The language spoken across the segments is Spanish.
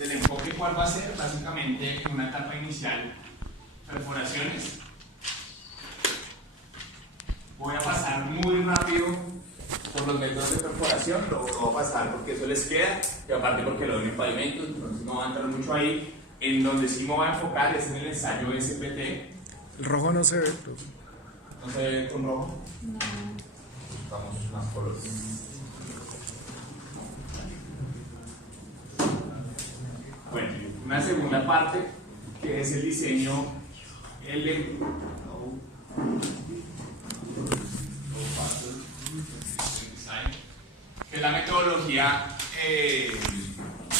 el enfoque cuál va a ser, básicamente en una etapa inicial, perforaciones. Voy a pasar muy rápido por los métodos de perforación, lo voy a pasar porque eso les queda, y aparte porque lo doy en pavimento, entonces no va a entrar mucho ahí. En donde sí me voy a enfocar es en el ensayo SPT. El rojo no se ve, pero... ¿No se ve con rojo? No. Vamos más colores. Bueno, una segunda parte que es el diseño que es la metodología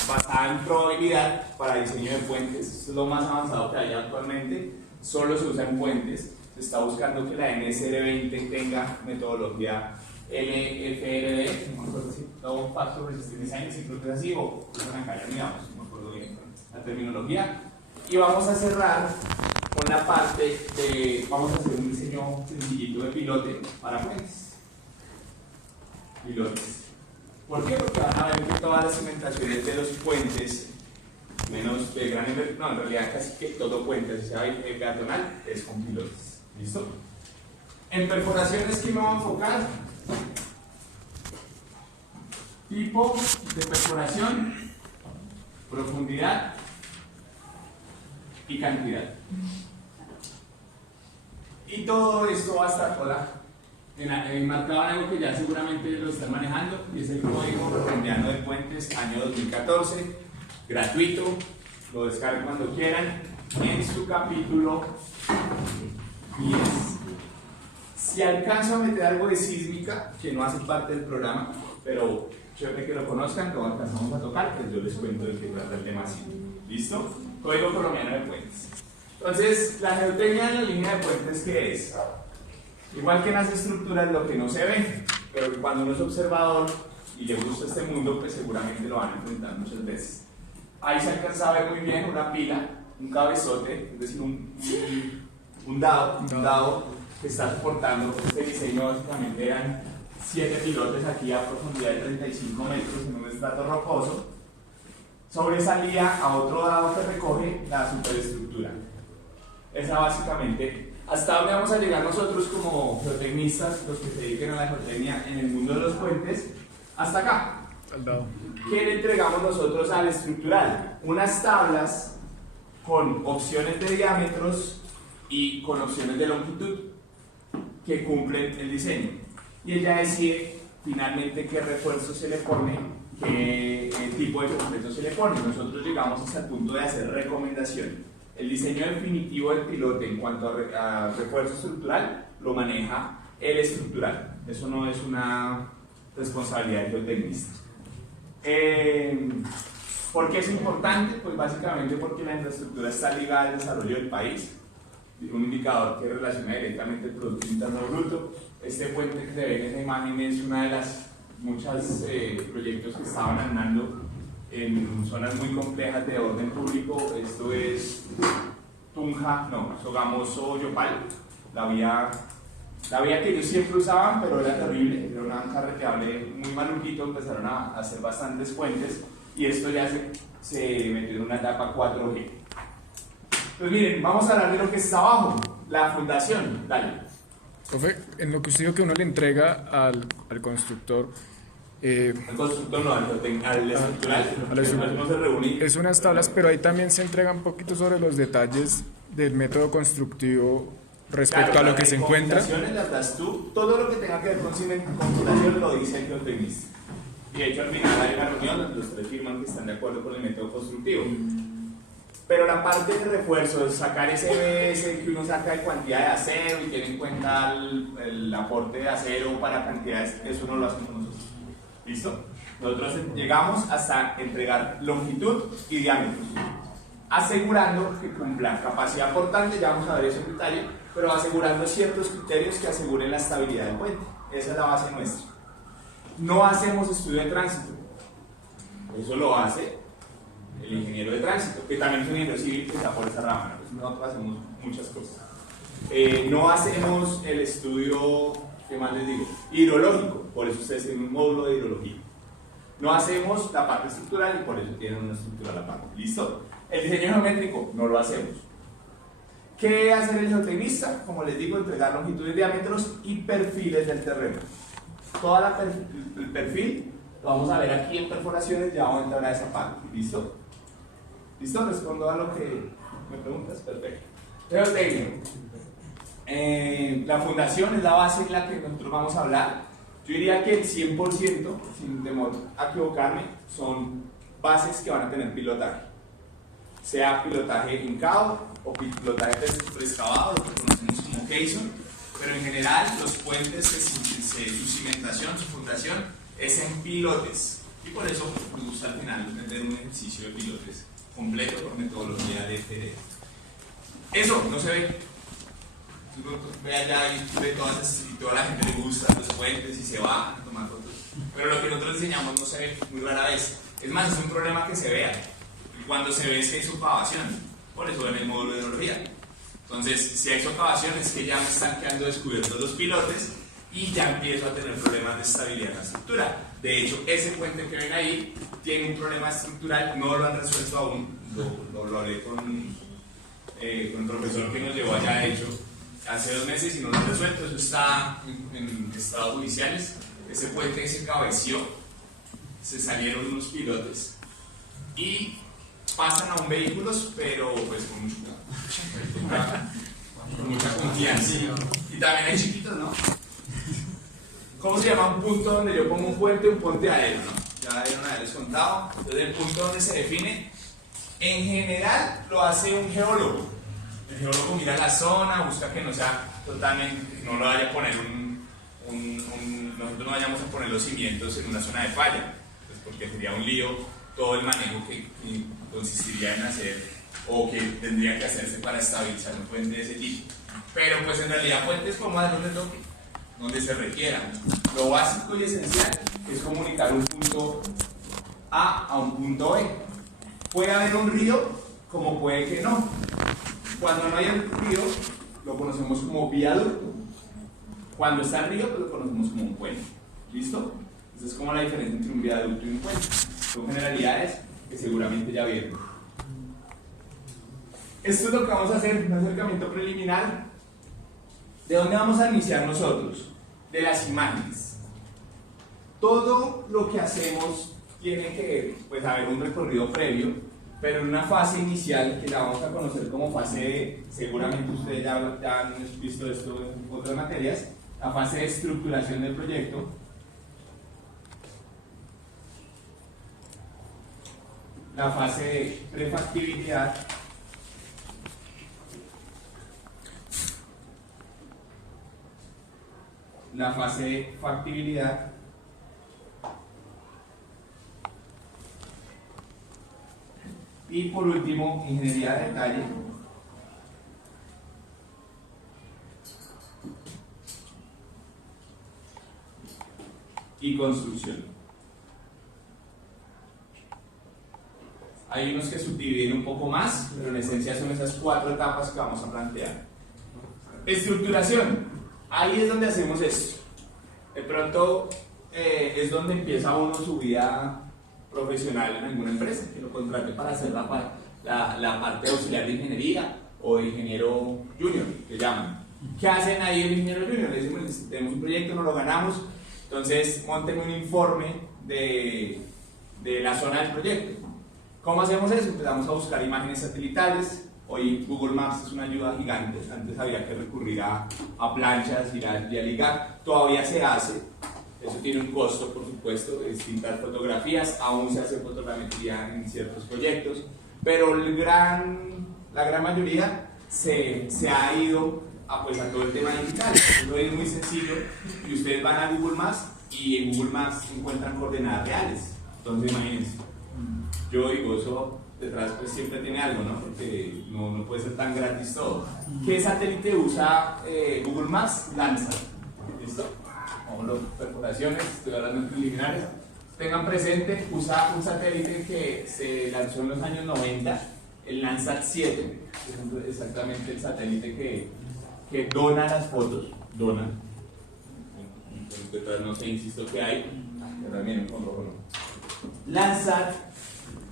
basada en probabilidad para diseño de puentes. Es lo más avanzado que hay actualmente, solo se usa en puentes. Se está buscando que la NSR20 tenga metodología LFRD, no me acuerdo si Low Factor Resistant Design, si creo que es así, o acá ya miramos, no me acuerdo bien la terminología. Y vamos a cerrar con la parte de, vamos a hacer un diseño sencillito de pilote para puentes. Pilotes. ¿Por qué? Porque van a ver que todas las cimentaciones de los puentes, menos de gran envergadura, no, en realidad casi que todo puente, si sea peatonal, es con pilotes. ¿Listo? En perforaciones, ¿qué me voy a enfocar? Tipo de perforación, profundidad y cantidad. Y todo esto va a estar enmarcado en algo que ya seguramente lo están manejando, y es el Código Colombiano de Puentes, año 2014, gratuito, lo descarguen cuando quieran, en su capítulo 10. Si alcanzo a meter algo de sísmica, que no hace parte del programa, pero chévere que lo conozcan, lo alcanzamos a tocar, pues yo les cuento de qué trata el tema así. ¿Listo? Código Colombiano de Puentes. Entonces, la geotecnia en la línea de puentes, ¿qué es? Igual que en las estructuras, lo que no se ve, pero que cuando uno es observador y le gusta este mundo, pues seguramente lo van a enfrentar muchas veces. Ahí se alcanza a ver muy bien una pila, un cabezote, es decir, un dado que está soportando este diseño. Básicamente eran 7 pilotes aquí a profundidad de 35 metros en un estrato rocoso. Sobresalía a otro dado que recoge la superestructura. Esa básicamente, hasta donde vamos a llegar nosotros como geotecnistas, los que se dediquen a la geotecnia en el mundo de los puentes, hasta acá. Al dado. ¿Qué le entregamos nosotros al estructural? Unas tablas con opciones de diámetros y con opciones de longitud que cumplen el diseño. Y ella decide finalmente qué refuerzo se le pone, qué tipo de completo se le pone. Nosotros llegamos hasta el punto de hacer recomendación. El diseño definitivo del pilote en cuanto a refuerzo estructural lo maneja el estructural. Eso no es una responsabilidad del geotecnista. ¿Por qué es importante? Pues básicamente porque la infraestructura está ligada al desarrollo del país. Un indicador que relaciona directamente el Producto Interno Bruto. Este puente que se ve en esa imagen es una de las muchas proyectos que estaban andando en zonas muy complejas de orden público. Esto es Tunja, no, Sogamoso, Yopal, la vía que ellos siempre usaban, pero era terrible, era una carreteable muy maluquito. Empezaron a hacer bastantes puentes y esto ya se metió en una etapa 4G. Pues miren, vamos a hablar de lo que está abajo, la fundación. Dale. Profe, en lo que usted dijo que uno le entrega al constructor, El constructor no, al estructural, no se reúne. es unas tablas, pero ahí también se entrega un poquito sobre los detalles del método constructivo respecto Claro, a lo que se encuentra. Las recomendaciones las das tú, todo lo que tenga que ver con fundación lo dice el geotecnista. Y de hecho al final hay una reunión donde los 3 firman que están de acuerdo con el método constructivo. Pero la parte de refuerzo, de sacar ese BS que uno saca de cantidad de acero y tiene en cuenta el aporte de acero para cantidades, eso no lo hacemos nosotros. ¿Listo? Nosotros llegamos hasta entregar longitud y diámetros, asegurando que cumpla capacidad portante, ya vamos a ver eso en detalle, pero asegurando ciertos criterios que aseguren la estabilidad del puente. Esa es la base nuestra. No hacemos estudio de tránsito, eso lo hace el ingeniero de tránsito, que también es un ingeniero civil que está por esa rama. Pues nosotros hacemos muchas cosas. No hacemos el estudio, ¿qué más les digo? Hidrológico, por eso ustedes tienen un módulo de hidrología. No hacemos la parte estructural y por eso tienen una estructura a la parte. ¿Listo? El diseño geométrico no lo hacemos. ¿Qué hace el geotecnista? Como les digo, entregar longitudes, diámetros y perfiles del terreno. El perfil lo vamos a ver aquí en perforaciones, ya vamos a entrar a esa parte. ¿Listo? ¿Listo? Respondo a lo que me preguntas. Perfecto. Geotecnia. La fundación es la base en la que nosotros vamos a hablar. Yo diría que el 100%, sin temor a equivocarme, son bases que van a tener pilotaje. Sea pilotaje hincado o pilotaje preexcavado, lo que conocemos como caisson, pero en general los puentes, su cimentación, su fundación, es en pilotes. Y por eso me gusta al final meter un ejercicio de pilotes completo por metodología de FD. Eso no se ve. Ve allá y ve toda la gente le gusta los puentes y se va a tomar fotos. Pero lo que nosotros diseñamos no se ve muy rara vez. Es más, es un problema que se vea. Y cuando se ve es que hay socavación. Por eso en el módulo de hidrología. Entonces, si hay socavación es que ya me están quedando descubiertos los pilotes y ya empiezo a tener problemas de estabilidad en la estructura. De hecho, ese puente que ven ahí tiene un problema estructural, no lo han resuelto aún. Lo hablé con el profesor que nos llevó allá, de hecho, hace 2 meses y no lo han resuelto. Eso está en estados judiciales. Ese puente se cabeció, se salieron unos pilotes y pasan aún vehículos, pero pues con mucha confianza. Y también hay chiquitos, ¿no? ¿Cómo se llama un punto donde yo pongo un puente, un puente aéreo, ¿no? Ya debieron haberles contado. Entonces el punto donde se define, en general lo hace un geólogo. El geólogo mira la zona, busca que no sea totalmente, no lo vaya a poner nosotros no vayamos a poner los cimientos en una zona de falla, pues porque sería un lío todo el manejo que consistiría en hacer o que tendría que hacerse para estabilizar un puente de ese tipo. Pero pues en realidad puentes como donde toque, donde se requiera. Lo básico y esencial es comunicar un punto A a un punto B. Puede haber un río como puede que no. Cuando no hay el río lo conocemos como viaducto. Cuando está el río pues lo conocemos como un puente. ¿Listo? Esa es como la diferencia entre un viaducto y un puente. Son generalidades que seguramente ya vieron. Esto es lo que vamos a hacer, un acercamiento preliminar. ¿De dónde vamos a iniciar nosotros? De las imágenes. Todo lo que hacemos tiene que pues, haber un recorrido previo, pero en una fase inicial que la vamos a conocer como fase de, seguramente ustedes ya han visto esto en otras materias, la fase de estructuración del proyecto. La fase de prefactibilidad, la fase de factibilidad, y por último, ingeniería de detalle, y construcción. Hay unos que subdividen un poco más, pero en esencia son esas 4 etapas que vamos a plantear. Estructuración. Ahí es donde hacemos esto. De pronto es donde empieza uno su vida profesional en alguna empresa, que lo contrate para hacer la parte auxiliar de ingeniería o de ingeniero junior, que llaman. ¿Qué hacen ahí el ingeniero junior? Le decimos, tenemos un proyecto, nos lo ganamos, entonces monten un informe de la zona del proyecto. ¿Cómo hacemos eso? Empezamos a buscar imágenes satelitales. Hoy Google Maps es una ayuda gigante. Antes había que recurrir a planchas y a ligar. Todavía se hace. Eso tiene un costo, por supuesto, de distintas fotografías. Aún se hace fotogrametría en ciertos proyectos. Pero la gran mayoría se ha ido a todo el tema digital. Eso es muy sencillo. Y ustedes van a Google Maps y en Google Maps encuentran coordenadas reales. Entonces imagínense. Yo digo, eso detrás pues siempre tiene algo, ¿no? Porque no puede ser tan gratis todo. ¿Qué satélite usa Google Maps? Landsat. ¿Listo? Vamos a perforaciones, estoy hablando en preliminares. Tengan presente, usa un satélite que se lanzó en los años 90, el Landsat 7, que es exactamente el satélite que dona las fotos. Dona. Detrás no sé, insisto que hay. También con rojo no. Landsat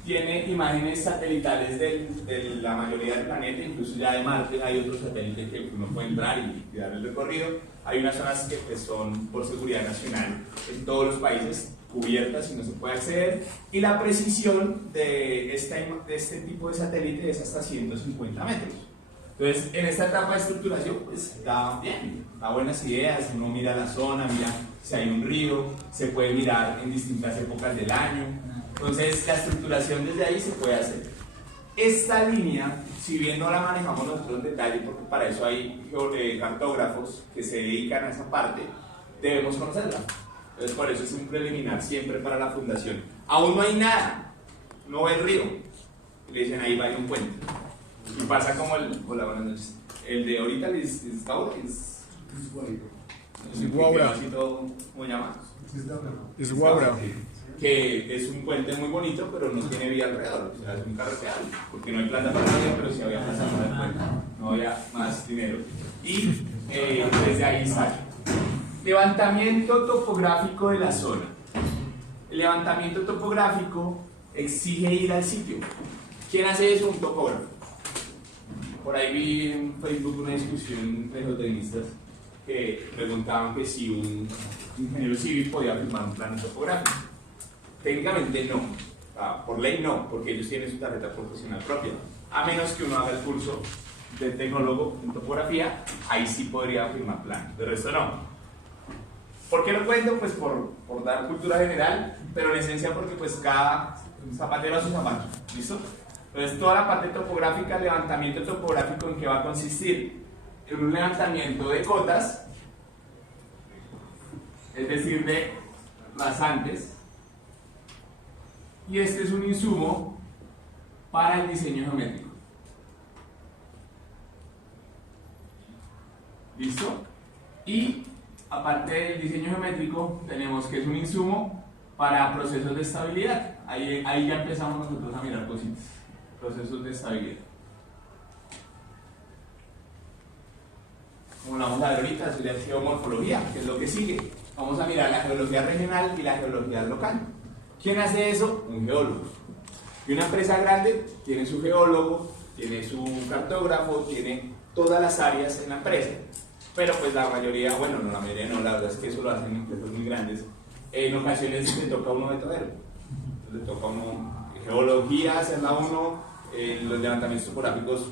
tiene imágenes satelitales de la mayoría del planeta, incluso ya de Marte hay otros satélites que uno puede entrar y dar el recorrido. Hay unas zonas que pues, son por seguridad nacional en todos los países cubiertas y no se puede acceder, y la precisión de este tipo de satélite es hasta 150 metros. Entonces, en esta etapa de estructuración, pues da bien, da buenas ideas, uno mira la zona, mira si hay un río, se puede mirar en distintas épocas del año. Entonces, la estructuración desde ahí se puede hacer. Esta línea, si bien no la manejamos nosotros en detalle, porque para eso hay cartógrafos que se dedican a esa parte, debemos conocerla. Entonces, por eso es un preliminar siempre para la fundación. Aún no hay nada, no ve el río. Le dicen ahí va a ir un puente. Y pasa como el. Hola, buenas noches. El de ahorita es Guaura. ¿Cómo se llama? Es Guaura. Que es un puente muy bonito, pero no tiene vía alrededor. O sea, es un carreteado. Porque no hay plata para la vía, pero sí había plata para el puente. No había más dinero. Y desde ahí sale. Levantamiento topográfico de la zona. El levantamiento topográfico exige ir al sitio. ¿Quién hace eso? Un topógrafo. Por ahí vi en Facebook una discusión de los tecnistas que preguntaban que si un ingeniero civil podía firmar un plano topográfico. Técnicamente no, por ley no, porque ellos tienen su tarjeta profesional propia, a menos que uno haga el curso de tecnólogo en topografía, ahí sí podría firmar planos, de resto no. ¿Por qué lo cuento? Pues por dar cultura general, pero en esencia porque pues cada zapatero a su zapato, ¿listo? Entonces toda la parte topográfica, el levantamiento topográfico, ¿en qué va a consistir? En un levantamiento de cotas, es decir, de rasantes, y este es un insumo para el diseño geométrico. ¿Listo? Y aparte del diseño geométrico, tenemos que es un insumo para procesos de estabilidad. Ahí ya empezamos nosotros a mirar cositas. Procesos de estabilidad. Como lo vamos a ver ahorita, sería geomorfología, que es lo que sigue. Vamos a mirar la geología regional y la geología local. ¿Quién hace eso? Un geólogo. Y una empresa grande tiene su geólogo, tiene su cartógrafo, tiene todas las áreas en la empresa. Pero pues la mayoría, bueno, no la mayoría no, la verdad es que eso lo hacen empresas muy grandes. En ocasiones le toca a uno metodero. Le toca a uno geología, hacerla uno, los levantamientos topográficos,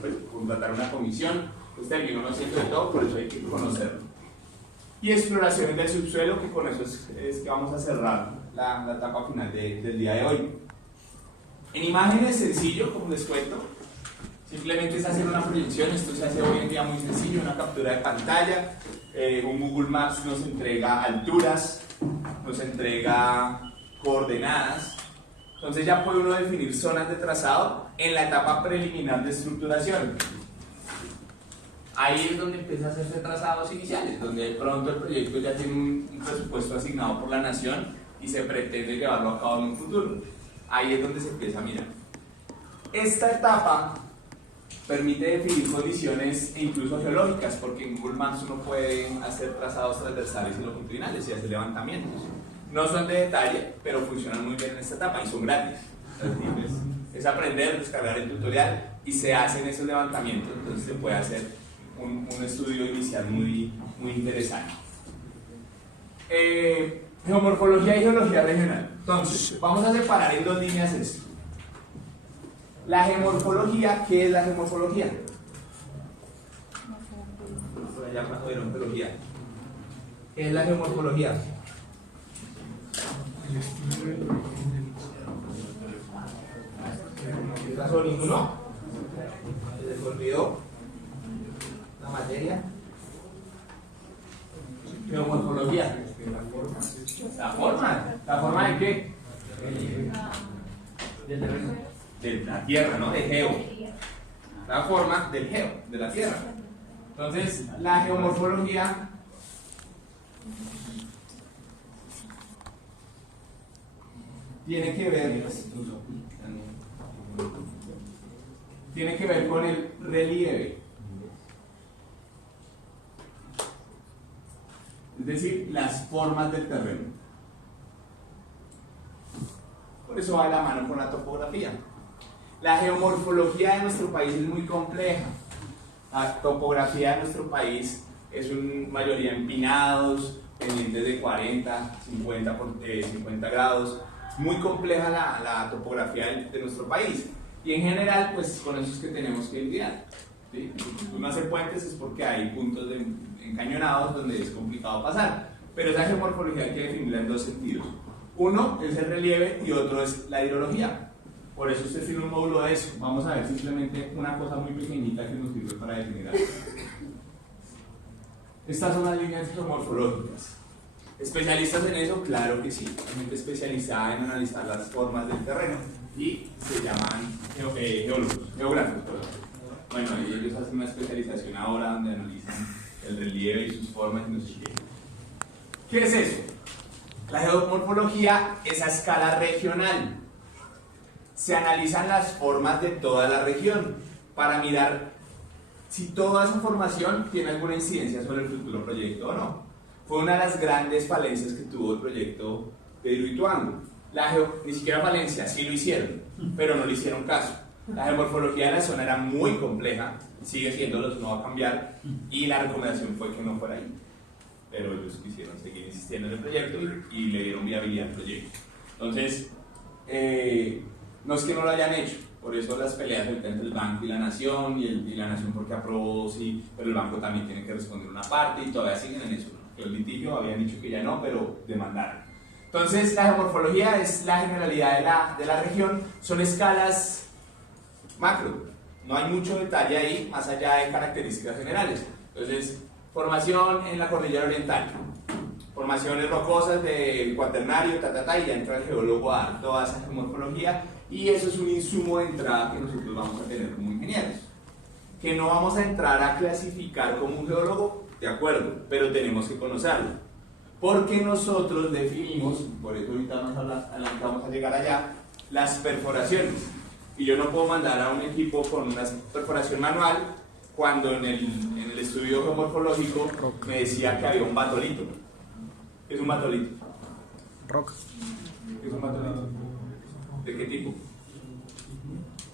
pues, contratar una comisión. Pues termino no haciendo de todo, por eso hay que conocerlo. Y exploraciones del subsuelo, que con eso es que vamos a cerrar la etapa final del día de hoy. En imágenes sencillo, como les cuento, simplemente es hacer una proyección. Esto se hace hoy en día muy sencillo, una captura de pantalla. Un Google Maps nos entrega alturas, nos entrega coordenadas. Entonces ya puede uno definir zonas de trazado en la etapa preliminar de estructuración. Ahí es donde empieza a hacerse trazados iniciales, donde de pronto el proyecto ya tiene un presupuesto asignado por la nación y se pretende llevarlo a cabo en un futuro. Ahí es donde se empieza a mirar. Esta etapa permite definir condiciones e incluso geológicas, porque en Google Maps uno puede hacer trazados transversales y longitudinales y hacer levantamientos. No son de detalle, pero funcionan muy bien en esta etapa y son gratis. Es aprender, descargar el tutorial y se hacen esos levantamientos, entonces se puede hacer un estudio inicial muy interesante. Geomorfología y geología regional. Entonces, vamos a separar en dos líneas esto. La geomorfología, ¿qué es la geomorfología? Por allá cuando vieron geología. ¿Qué es la geomorfología? ¿Qué pasó? ¿Ninguno? ¿Se les olvidó la materia? Geomorfología. ¿La forma de qué? De la tierra, ¿no? De geo. La forma del geo, de la tierra. Entonces, la geomorfología tiene que ver con el relieve. Es decir, las formas del terreno. Por eso va de la mano con la topografía. La geomorfología de nuestro país es muy compleja. La topografía de nuestro país es en mayoría empinados, pendientes de 40, 50 grados. Es muy compleja la topografía de nuestro país. Y en general, pues con eso es que tenemos que lidiar. ¿Sí? Si uno hace puentes es porque hay puntos encañonados donde es complicado pasar. Pero esa geomorfología hay que definirla en dos sentidos. Uno es el relieve y otro es la hidrología. Por eso usted tiene un módulo de eso. Vamos a ver simplemente una cosa muy pequeñita que nos sirve para definir algo. Estas son las líneas geomorfológicas. ¿Especialistas en eso? Claro que sí. Hay gente especializada en analizar las formas del terreno y se llaman geógrafos. Bueno, y ellos hacen una especialización ahora donde analizan el relieve y sus formas y no sé qué. ¿Qué es eso? La geomorfología es a escala regional. Se analizan las formas de toda la región para mirar si toda esa información tiene alguna incidencia sobre el futuro proyecto o no. Fue una de las grandes falencias que tuvo el proyecto Pedro Ituango. Ni siquiera falencia, sí lo hicieron, pero no le hicieron caso. La geomorfología de la zona era muy compleja, sigue siéndolo, no va a cambiar, y la recomendación fue que no fuera ahí. Pero ellos quisieron seguir insistiendo en el proyecto y le dieron viabilidad al proyecto. Entonces, no es que no lo hayan hecho, por eso las peleas entre el banco y la nación, y la nación porque aprobó, sí, pero el banco también tiene que responder una parte y todavía siguen en eso, ¿no? Que el litigio habían dicho que ya no, pero demandaron. Entonces, la geomorfología es la generalidad de la región, son escalas macro, no hay mucho detalle ahí, más allá de características generales. Entonces, formación en la cordillera oriental, formaciones rocosas del cuaternario, y ya entra el geólogo a dar toda esa geomorfología, y eso es un insumo de entrada que nosotros vamos a tener como ingenieros. Que no vamos a entrar a clasificar como un geólogo, de acuerdo, pero tenemos que conocerlo. Porque nosotros definimos, por eso ahorita vamos a llegar allá, las perforaciones. Y yo no puedo mandar a un equipo con una perforación manual cuando en el estudio geomorfológico me decía que había un batolito. ¿Qué es un batolito? Roca. ¿Qué es un batolito? ¿De qué tipo?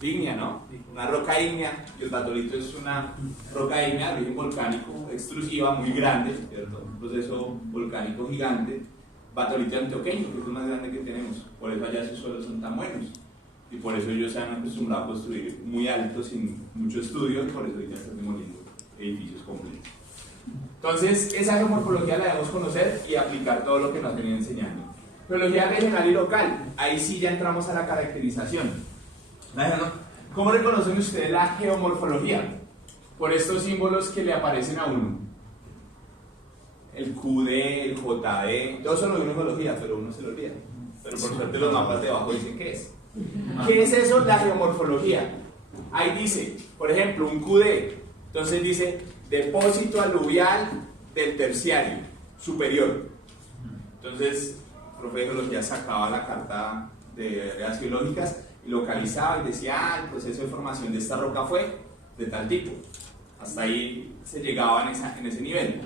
Ígnea, ¿no? Una roca ígnea, y el batolito es una roca ígnea de origen volcánico, extrusiva, muy grande, ¿cierto? Un proceso volcánico gigante, batolito antioqueño, que es el más grande que tenemos, por eso allá sus suelos son tan buenos, y por eso ellos se han acostumbrado a construir muy altos sin mucho estudio, y por eso ya están demoliendo edificios completos. Entonces, esa geomorfología la debemos conocer y aplicar todo lo que nos venía enseñando. Geología regional y local, ahí sí ya entramos a la caracterización. ¿Cómo reconocen ustedes la geomorfología? Por estos símbolos que le aparecen a uno. El QD, el JD, todos son lo de una geología, pero uno se lo olvida. Pero por suerte los mapas de abajo dicen qué es. ¿Qué es eso? La geomorfología. Ahí dice, por ejemplo, un QD. Entonces dice, depósito aluvial del terciario superior. Entonces, el profe de geología sacaba la carta de áreas geológicas y localizaba y decía, el proceso de formación de esta roca fue de tal tipo. Hasta ahí se llegaba en ese nivel.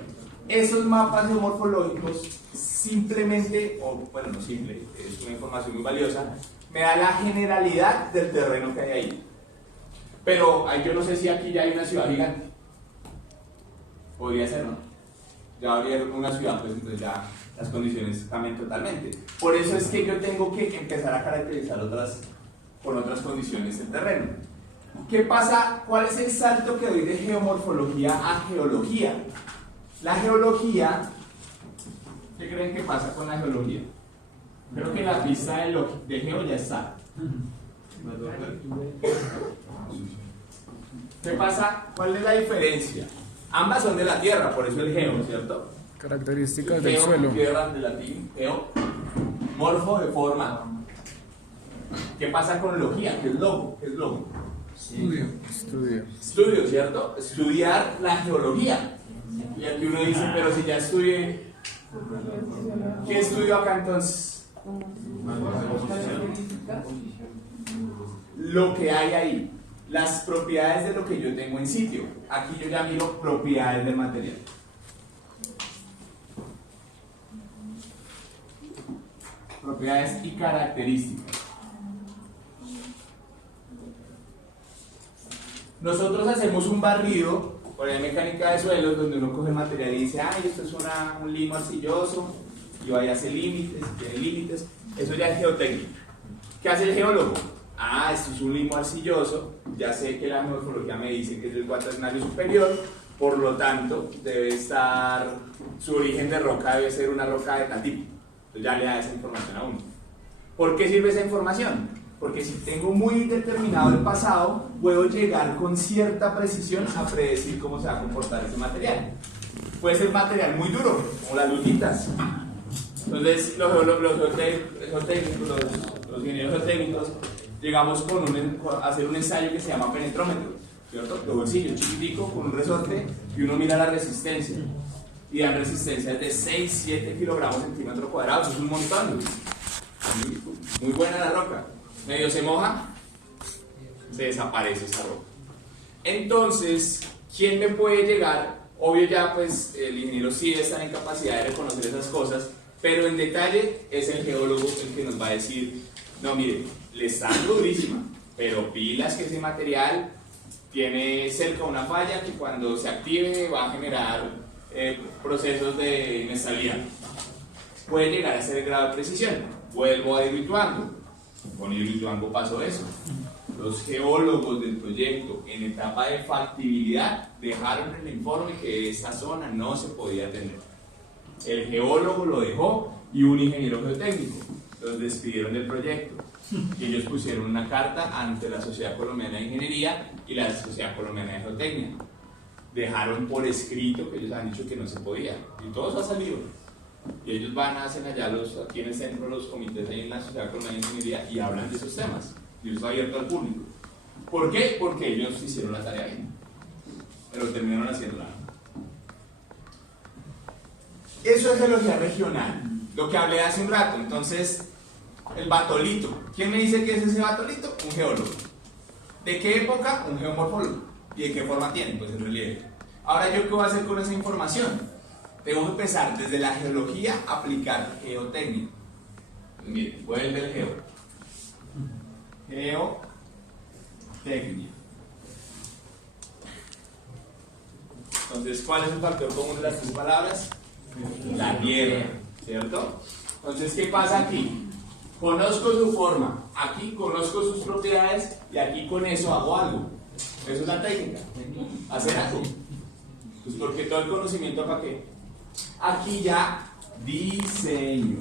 Esos mapas geomorfológicos simplemente, o bueno, no simple, es una información muy valiosa, me da la generalidad del terreno que hay ahí. Pero yo no sé si aquí ya hay una ciudad gigante. Podría ser, ¿no? Ya habría una ciudad, pues entonces ya las condiciones cambian totalmente. Por eso es que yo tengo que empezar a caracterizar con otras condiciones el terreno. ¿Qué pasa? ¿Cuál es el salto que doy de geomorfología a geología? La geología, ¿qué creen que pasa con la geología? Creo que la pista de geo ya está. ¿Qué pasa? ¿Cuál es la diferencia? Ambas son de la tierra, por eso el geo, ¿cierto? Características del suelo. Tierra, de latín, geo, morfo, de forma. ¿Qué pasa con logía? ¿Qué es logo? ¿Qué es logo? Estudio, ¿cierto? Estudiar la geología. Y aquí uno dice, pero si ya estudié, ¿qué estudio acá entonces? Lo que hay ahí, las propiedades de lo que yo tengo en sitio. Aquí yo ya miro propiedades del material. Propiedades y características. Nosotros hacemos un barrido, por ahí mecánica de suelos, donde uno coge material y dice, ay, esto es un limo arcilloso, y vaya a hacer límites, tiene límites. Eso ya es geotécnico. ¿Qué hace el geólogo? Ah, esto es un limo arcilloso, ya sé que la morfología me dice que es del cuaternario superior, por lo tanto, debe estar, su origen de roca debe ser una roca de tal tipo. Entonces ya le da esa información a uno. ¿Por qué sirve esa información? Porque si tengo muy determinado el pasado, puedo llegar con cierta precisión a predecir cómo se va a comportar ese material. Puede ser material muy duro, como las lujitas. Entonces, los ingenieros geotécnicos llegamos a hacer un ensayo que se llama penetrómetro, ¿cierto? De bolsillo chiquitico con un resorte y uno mira la resistencia. Y dan resistencias de 6, 7 kilogramos centímetro cuadrado, eso es un montón. Muy buena la roca. Medio se moja, se desaparece esa roca. Entonces, ¿quién me puede llegar? Obvio ya pues el ingeniero sí está en capacidad de reconocer esas cosas, pero en detalle es el geólogo el que nos va a decir, no mire, le está dando durísima, pero pilas que ese material tiene cerca una falla que cuando se active va a generar procesos de inestabilidad. Puede llegar a ser el grado de precisión. Vuelvo a Hidroituango. Con Hidroituango pasó eso. Los geólogos del proyecto en etapa de factibilidad dejaron en el informe que esa zona no se podía atender. El geólogo lo dejó y un ingeniero geotécnico los despidieron del proyecto. Y ellos pusieron una carta ante la Sociedad Colombiana de Ingeniería y la Sociedad Colombiana de Geotecnia. Dejaron por escrito que ellos han dicho que no se podía. Y todo eso ha salido. Y ellos hacen allá aquí en el centro los comités ahí en la Sociedad Colombiana de Ingeniería y hablan de esos temas. Y eso está abierto al público. ¿Por qué? Porque ellos hicieron la tarea bien. Pero terminaron haciéndola. Eso es geología regional. Lo que hablé hace un rato. Entonces, el batolito. ¿Quién me dice que es ese batolito? Un geólogo. ¿De qué época? Un geomorfólogo. ¿Y de qué forma tiene? Pues el relieve. Ahora, ¿yo qué voy a hacer con esa información? Tengo que empezar desde la geología a aplicar geotécnica. Pues miren, vuelve el geotecnia. Entonces, ¿cuál es el factor común de las tres palabras? La tierra, ¿cierto? Entonces, ¿qué pasa aquí? Conozco su forma, aquí conozco sus propiedades y aquí con eso hago algo. Eso es la técnica. Hacer algo. Pues porque todo el conocimiento, ¿para qué? Aquí ya diseño.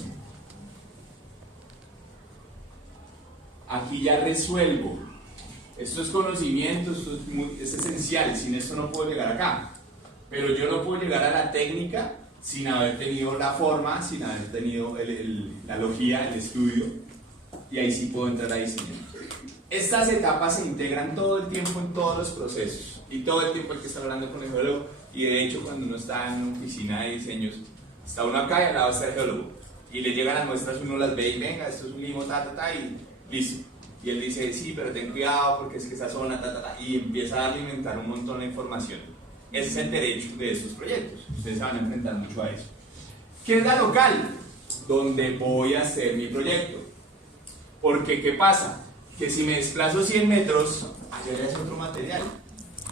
Aquí ya resuelvo. Esto es conocimiento, esto es esencial. Sin esto no puedo llegar acá. Pero yo no puedo llegar a la técnica sin haber tenido la forma, sin haber tenido la logía, el estudio. Y ahí sí puedo entrar a diseño. Estas etapas se integran todo el tiempo en todos los procesos. Y todo el tiempo el que está hablando con el geólogo. Y de hecho, cuando uno está en una oficina de diseños, está uno acá y al lado está el geólogo. Y le llegan las muestras, uno las ve y venga, esto es un limo, y listo. Y él dice, sí, pero ten cuidado porque es que esa zona, y empieza a alimentar un montón de información. Ese es el derecho de estos proyectos. Ustedes se van a enfrentar mucho a eso. ¿Qué es la local? Donde voy a hacer mi proyecto. Porque, ¿qué pasa? Que si me desplazo 100 metros, allá ya es otro material.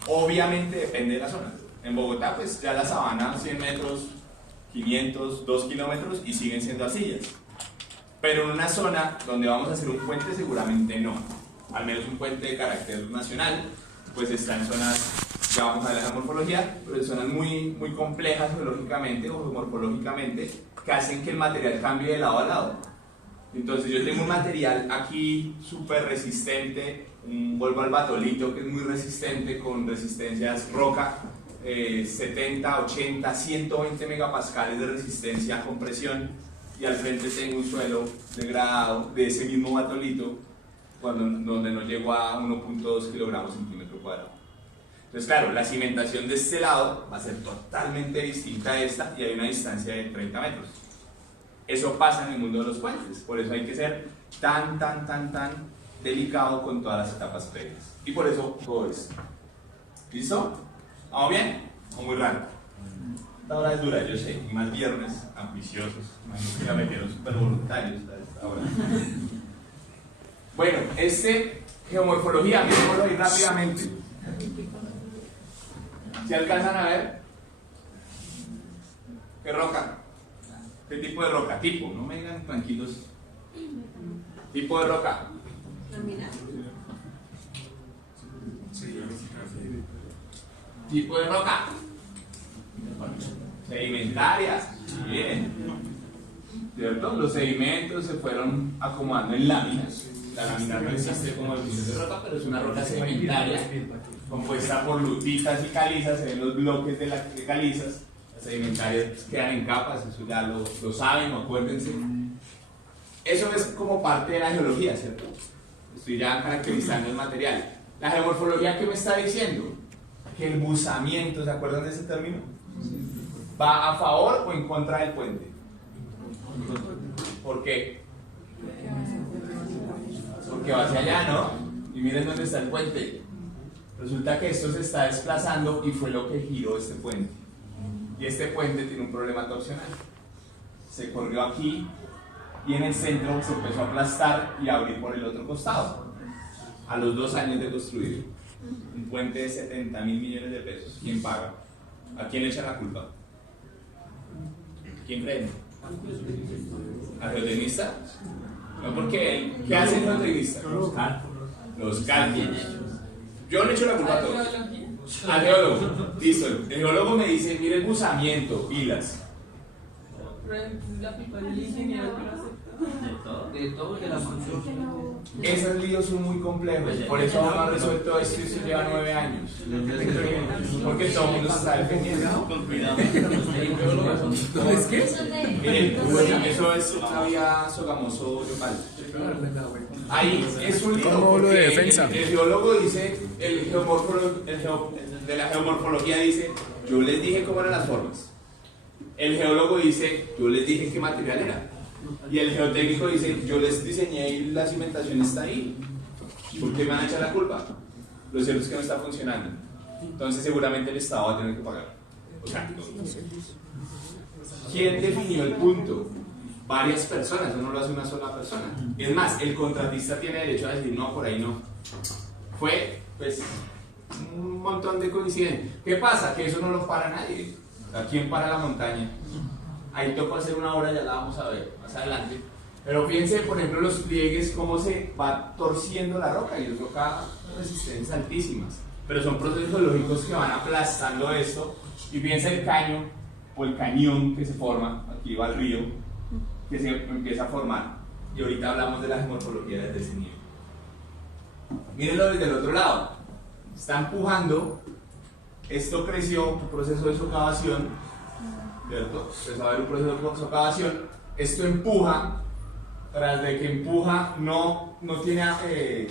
Obviamente depende de la zona. En Bogotá, pues ya la sabana, 100 metros, 500, 2 kilómetros y siguen siendo arcillas. Pero en una zona donde vamos a hacer un puente, seguramente no. Al menos un puente de carácter nacional, pues está en zonas, ya vamos a ver la morfología, pero en zonas muy, muy complejas geológicamente o morfológicamente, que hacen que el material cambie de lado a lado. Entonces yo tengo un material aquí súper resistente, vuelvo al batolito que es muy resistente, con resistencias roca, 70, 80, 120 megapascales de resistencia a compresión, y al frente tengo un suelo degradado de ese mismo batolito donde no llego a 1.2 kilogramos centímetro cuadrado. Entonces claro, la cimentación de este lado va a ser totalmente distinta a esta y hay una distancia de 30 metros. Eso pasa en el mundo de los puentes, por eso hay que ser tan delicado con todas las etapas previas. Y por eso todo esto. ¿Listo? ¿Vamos bien? ¿O muy raro? Esta hora es dura, yo sé, y más viernes, ambiciosos, imagino que ya metieron súper voluntarios a esta hora. Bueno, geomorfología, miremoslo ahí rápidamente. ¿Se alcanzan a ver? ¿Qué roca? ¿Qué tipo de roca? Tipo, no me digan tranquilos. Tipo de roca. Tipo de roca. Sedimentarias. Bien. ¿Cierto? Los sedimentos se fueron acomodando en láminas. La lámina no existe como edificios de roca, pero es una roca sedimentaria compuesta por lutitas y calizas. Se ven los bloques de calizas. Las sedimentarias pues, quedan en capas, eso ya lo saben, acuérdense. Eso es como parte de la geología, ¿cierto? Estoy ya caracterizando el material. La geomorfología, ¿qué me está diciendo? Que el buzamiento, ¿se acuerdan de ese término? ¿Va a favor o en contra del puente? ¿Por qué? Porque va hacia allá, ¿no? Y miren dónde está el puente. Resulta que esto se está desplazando y fue lo que giró este puente. Y este puente tiene un problema torsional. Se corrió aquí y en el centro se empezó a aplastar y a abrir por el otro costado. A los 2 años de construido. Un puente de 70.000 millones de pesos. ¿Quién paga? ¿A quién le echan la culpa? ¿Quién cree? ¿Al geotenista? No, porque él, ¿qué hace el geotenista? Los cálculos. Yo le echo la culpa a todos. Al geólogo. Listo. El geólogo me dice, mire el buzamiento, pilas. La culpa del ingeniero que lo acepta. De todo, de la construcción. Esos líos son muy complejos, por eso aún no ha resuelto esto y eso lleva 9 años. Porque todo el mundo se está defendiendo. Con cuidado. ¿Es qué? Miren, eso es una vía Sogamoso-Yopal. Ahí es un lío. Un módulo de porque defensa. El geólogo dice, de la geomorfología dice, yo les dije cómo eran las formas. El geólogo dice, yo les dije qué material era. Y el geotécnico dice, yo les diseñé y la cimentación está ahí. ¿Por qué me van a echar la culpa? Lo cierto es que no está funcionando. Entonces seguramente el Estado va a tener que pagar. O sea, ¿quién definió el punto? Varias personas, no lo hace una sola persona. Es más, el contratista tiene derecho a decir, no, por ahí no. Fue, pues, un montón de coincidencias. ¿Qué pasa? Que eso no lo para nadie. ¿A quién para la montaña? Ahí toca hacer una obra, ya la vamos a ver más adelante. Pero fíjense, por ejemplo, los pliegues, cómo se va torciendo la roca, y es roca de resistencias altísimas. Pero son procesos geológicos que van aplastando esto. Y fíjense el caño o el cañón que se forma, aquí va el río, que se empieza a formar. Y ahorita hablamos de la geomorfología desde ese nivel. Mírenlo desde el otro lado. Está empujando. Esto creció, un proceso de socavación, ¿cierto? Empezó a haber un proceso de socavación. Esto empuja, tras de que empuja, no tiene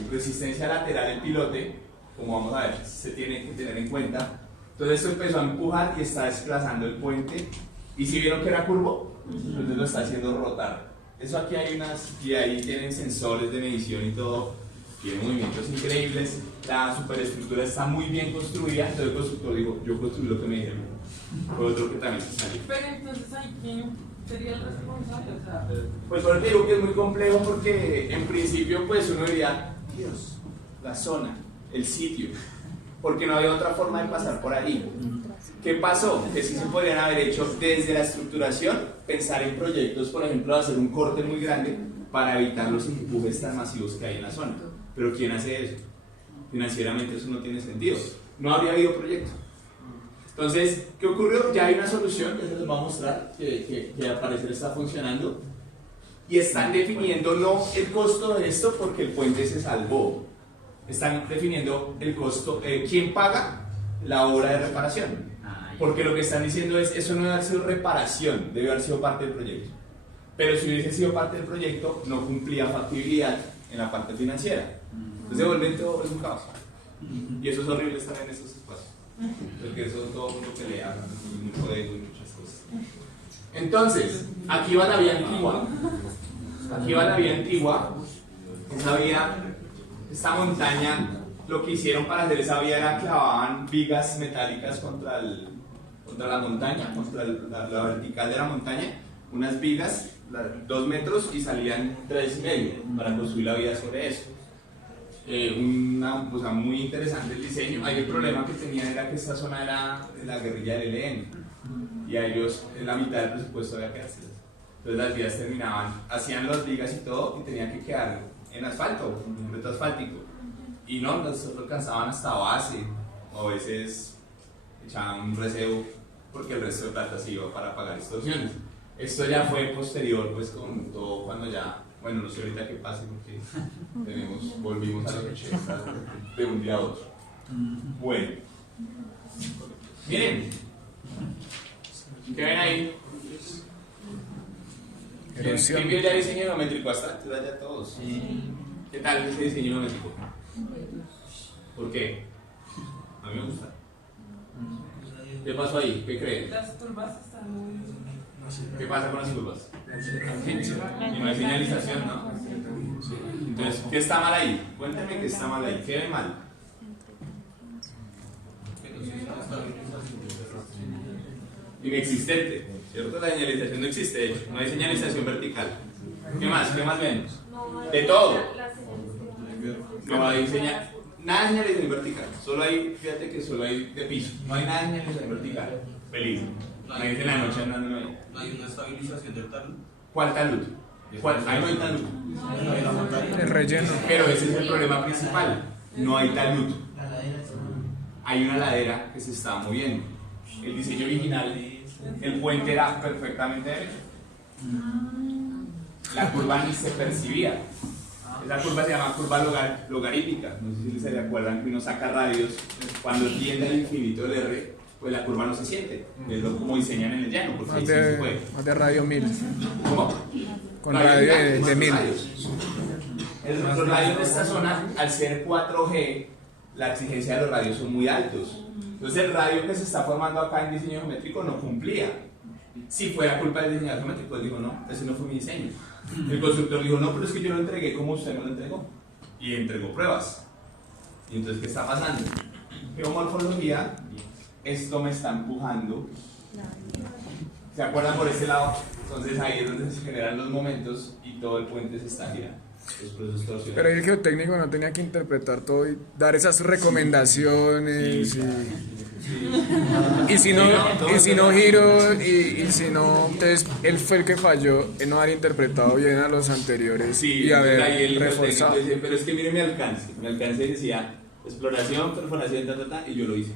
resistencia lateral el pilote, como vamos a ver, se tiene que tener en cuenta. Entonces esto empezó a empujar y está desplazando el puente. ¿Y si vieron que era curvo? Entonces lo está haciendo rotar. Eso aquí hay unas, y ahí tienen sensores de medición y todo. Tiene movimientos increíbles, la superestructura está muy bien construida, entonces el constructor dijo, yo construí lo que me dijeron, fue otro que también se salió. Pero entonces ahí, ¿quién sería el responsable? O sea, Pues por eso te digo que es muy complejo porque en principio pues uno diría, Dios, la zona, el sitio, porque no había otra forma de pasar por allí. ¿Qué pasó? Que sí se podrían haber hecho desde la estructuración, pensar en proyectos, por ejemplo, de hacer un corte muy grande para evitar los empujes tan masivos que hay en la zona. Pero ¿quién hace eso? Financieramente eso no tiene sentido. No habría habido proyecto. Entonces, ¿qué ocurrió? Ya hay una solución que se les va a mostrar, que al parecer está funcionando. Y están definiendo no el costo de esto porque el puente se salvó. Están definiendo el costo, ¿quién paga la obra de reparación? Porque lo que están diciendo es, eso no debe haber sido reparación, debe haber sido parte del proyecto. Pero si hubiese sido parte del proyecto, no cumplía factibilidad en la parte financiera. Entonces, de vuelven todo es un caos. Y eso es horrible estar en estos espacios. Porque eso todo el mundo pelea y mucho ego y muchas cosas. Entonces, aquí va la vía antigua. Aquí va la vía antigua. Esa vía, esta montaña, lo que hicieron para hacer esa vía era clavaban vigas metálicas contra la montaña, contra la vertical de la montaña, unas vigas 2 metros y salían 3,5 para construir la vía sobre eso. O sea, muy interesante el diseño. Ahí el problema que tenían era que esta zona era de la guerrilla del ELN y a ellos en la mitad del presupuesto había que hacerlas. Entonces las vías terminaban, hacían las vigas y todo y tenían que quedar en asfalto, en concreto asfáltico. Y no alcanzaban hasta base, o a veces echaban un recebo porque el resto de plata se iba para pagar extorsiones. Esto ya fue posterior, pues con todo cuando ya, bueno, no sé ahorita qué pase porque volvimos a los 80 de un día a otro. Bueno, miren, ¿qué ven ahí? ¿Quién vio ya diseño geométrico? Hasta ya todos. ¿Qué tal ese diseño geométrico? ¿Por qué? A mí me gusta. ¿Qué pasó ahí? ¿Qué creen? Las curvas están muy... ¿Qué pasa con las curvas? Y no hay señalización, ¿no? Entonces, ¿qué está mal ahí? Cuéntame qué está mal ahí. ¿Qué ve mal? Inexistente, ¿cierto? La señalización no existe, de hecho. No hay señalización vertical. ¿Qué más? ¿Qué más ven? De todo. No hay nada de señalización vertical. Solo hay, fíjate que solo hay de piso. No hay nada de señalización vertical. Feliz. Nadie en la noche andando ahí. ¿No hay una estabilización del talud? ¿Cuál talud? Ahí no hay talud. El relleno. Pero ese es el problema principal. No hay talud. Hay una ladera que se está moviendo. El diseño original, el puente era perfectamente derecho. La curva ni se percibía. Esa curva se llama curva logarítmica. No sé si se acuerdan que uno saca radios. Cuando tiende al infinito del R, pues la curva no se siente. Es lo como diseñan en el llano, porque ahí sí se puede. Más de radio 1000. ¿Cómo? Con radio de 1000. Los radios de esta zona, al ser 4G, la exigencia de los radios son muy altos. Entonces el radio que se está formando acá en diseño geométrico no cumplía. Si fuera culpa del diseñador geométrico, él dijo, no, ese no fue mi diseño. El constructor dijo, no, pero es que yo lo entregué como usted no lo entregó. Y entregó pruebas. Y entonces, ¿qué está pasando? Geomorfología, esto me está empujando. ¿Se acuerdan por ese lado? Entonces ahí es donde se generan los momentos y todo el puente se está girando. Pero el geotécnico no tenía que interpretar todo y dar esas recomendaciones. Y si no giro, y si no, entonces él fue el que falló en no haber interpretado bien a los anteriores y haber reforzado. Pero es que mire mi alcance decía exploración, perforación, y yo lo hice.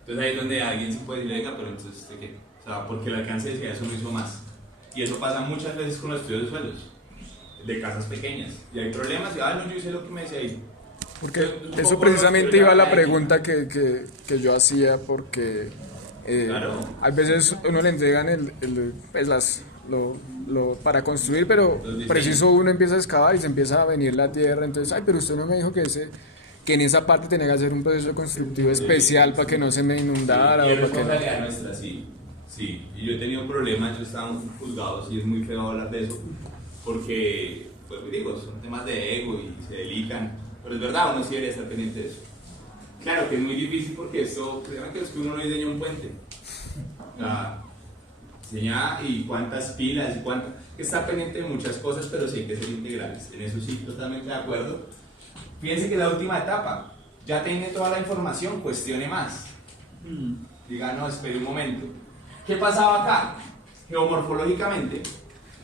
Entonces ahí es donde alguien se puede decir, venga, pero entonces ¿qué? O sea, porque el alcance decía eso no hizo más. Y eso pasa muchas veces con los estudios de suelos de casas pequeñas, y hay problemas, y no, yo hice lo que me decía ahí. Porque eso precisamente iba a la pregunta que yo hacía, porque claro. A veces uno le entregan para construir, pero preciso uno empieza a excavar y se empieza a venir la tierra, entonces, pero usted no me dijo que en esa parte tenía que hacer un proceso constructivo especial para que no se me inundara. Y es o para responsabilidad nuestra, sí, y yo he tenido problemas, yo estaba en juzgados, y es muy feo hablar de eso, porque, pues digo, son temas de ego y se delican, pero es verdad, uno sí debería estar pendiente de eso. Claro que es muy difícil porque esto, créanme que es que uno no diseña un puente. Diseña y cuántas pilas y cuánto, que está pendiente de muchas cosas, pero sí hay que ser integrales, en eso sí, totalmente de acuerdo. Fíjense que la última etapa, ya tiene toda la información, cuestione más. Diga, no, espere un momento. ¿Qué pasaba acá? Geomorfológicamente,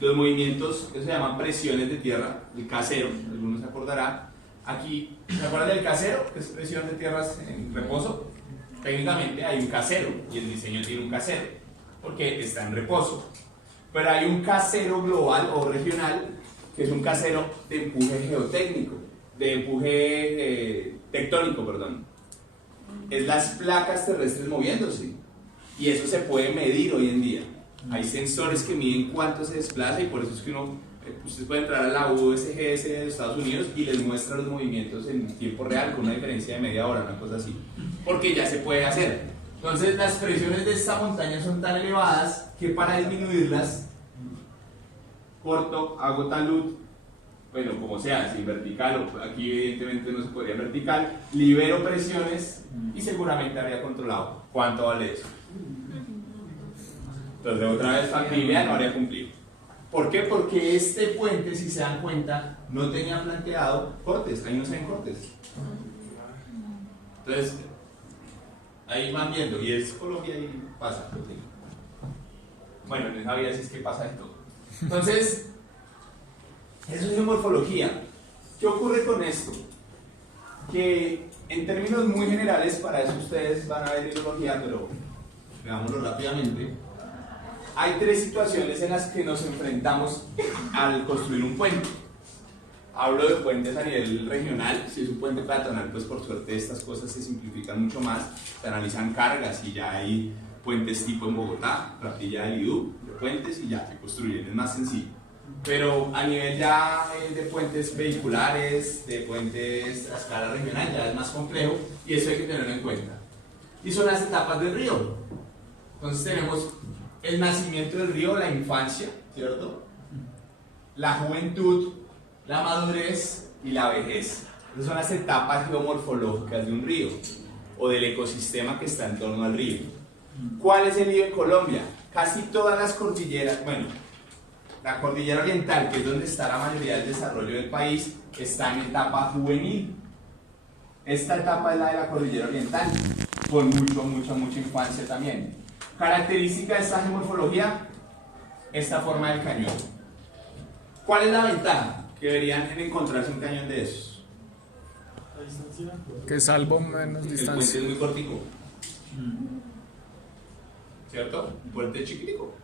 los movimientos que se llaman presiones de tierra, el casero, algunos se acordarán. Aquí, ¿se acuerdan del casero? Que es presión de tierras en reposo. Técnicamente hay un casero y el diseño tiene un casero porque está en reposo. Pero hay un casero global o regional que es un casero de empuje geotécnico, de empuje tectónico, perdón. Es las placas terrestres moviéndose y eso se puede medir hoy en día. Hay sensores que miden cuánto se desplaza y por eso es que ustedes pueden entrar a la USGS de Estados Unidos y les muestra los movimientos en tiempo real con una diferencia de media hora, una cosa así, porque ya se puede hacer. Entonces las presiones de esta montaña son tan elevadas que para disminuirlas, corto, hago talud, bueno, como sea, si vertical o aquí evidentemente no se podría vertical, libero presiones y seguramente habría controlado cuánto vale eso. Entonces otra vez factibilidad no habría cumplido. ¿Por qué? Porque este puente, si se dan cuenta, no tenía planteado cortes, ahí no se ven cortes. Entonces, ahí van viendo, y es Colombia y pasa. Bueno, en esa vida sí es que pasa de todo. Entonces, eso es morfología. ¿Qué ocurre con esto? Que en términos muy generales, para eso ustedes van a ver hidrología, pero veámoslo rápidamente. Hay tres situaciones en las que nos enfrentamos al construir un puente. Hablo de puentes a nivel regional. Si es un puente peatonal, pues por suerte estas cosas se simplifican mucho más. Se analizan cargas y ya hay puentes tipo en Bogotá, plantilla del IDU, de puentes y ya se construyen, es más sencillo. Pero a nivel ya de puentes vehiculares, de puentes a escala regional, ya es más complejo y eso hay que tenerlo en cuenta. Y son las etapas del río. Entonces tenemos el nacimiento del río, la infancia, ¿cierto? La juventud, la madurez y la vejez. Esas son las etapas geomorfológicas de un río o del ecosistema que está en torno al río. ¿Cuál es el río en Colombia? Casi todas las cordilleras, bueno, la cordillera oriental, que es donde está la mayoría del desarrollo del país, está en etapa juvenil. Esta etapa es la de la cordillera oriental, con mucha infancia también. Característica de esta geomorfología, esta forma del cañón. ¿Cuál es la ventaja que deberían encontrarse un cañón de esos? Que salvo menos El distancia. puente es muy cortico, ¿cierto? Un puente chiquitico,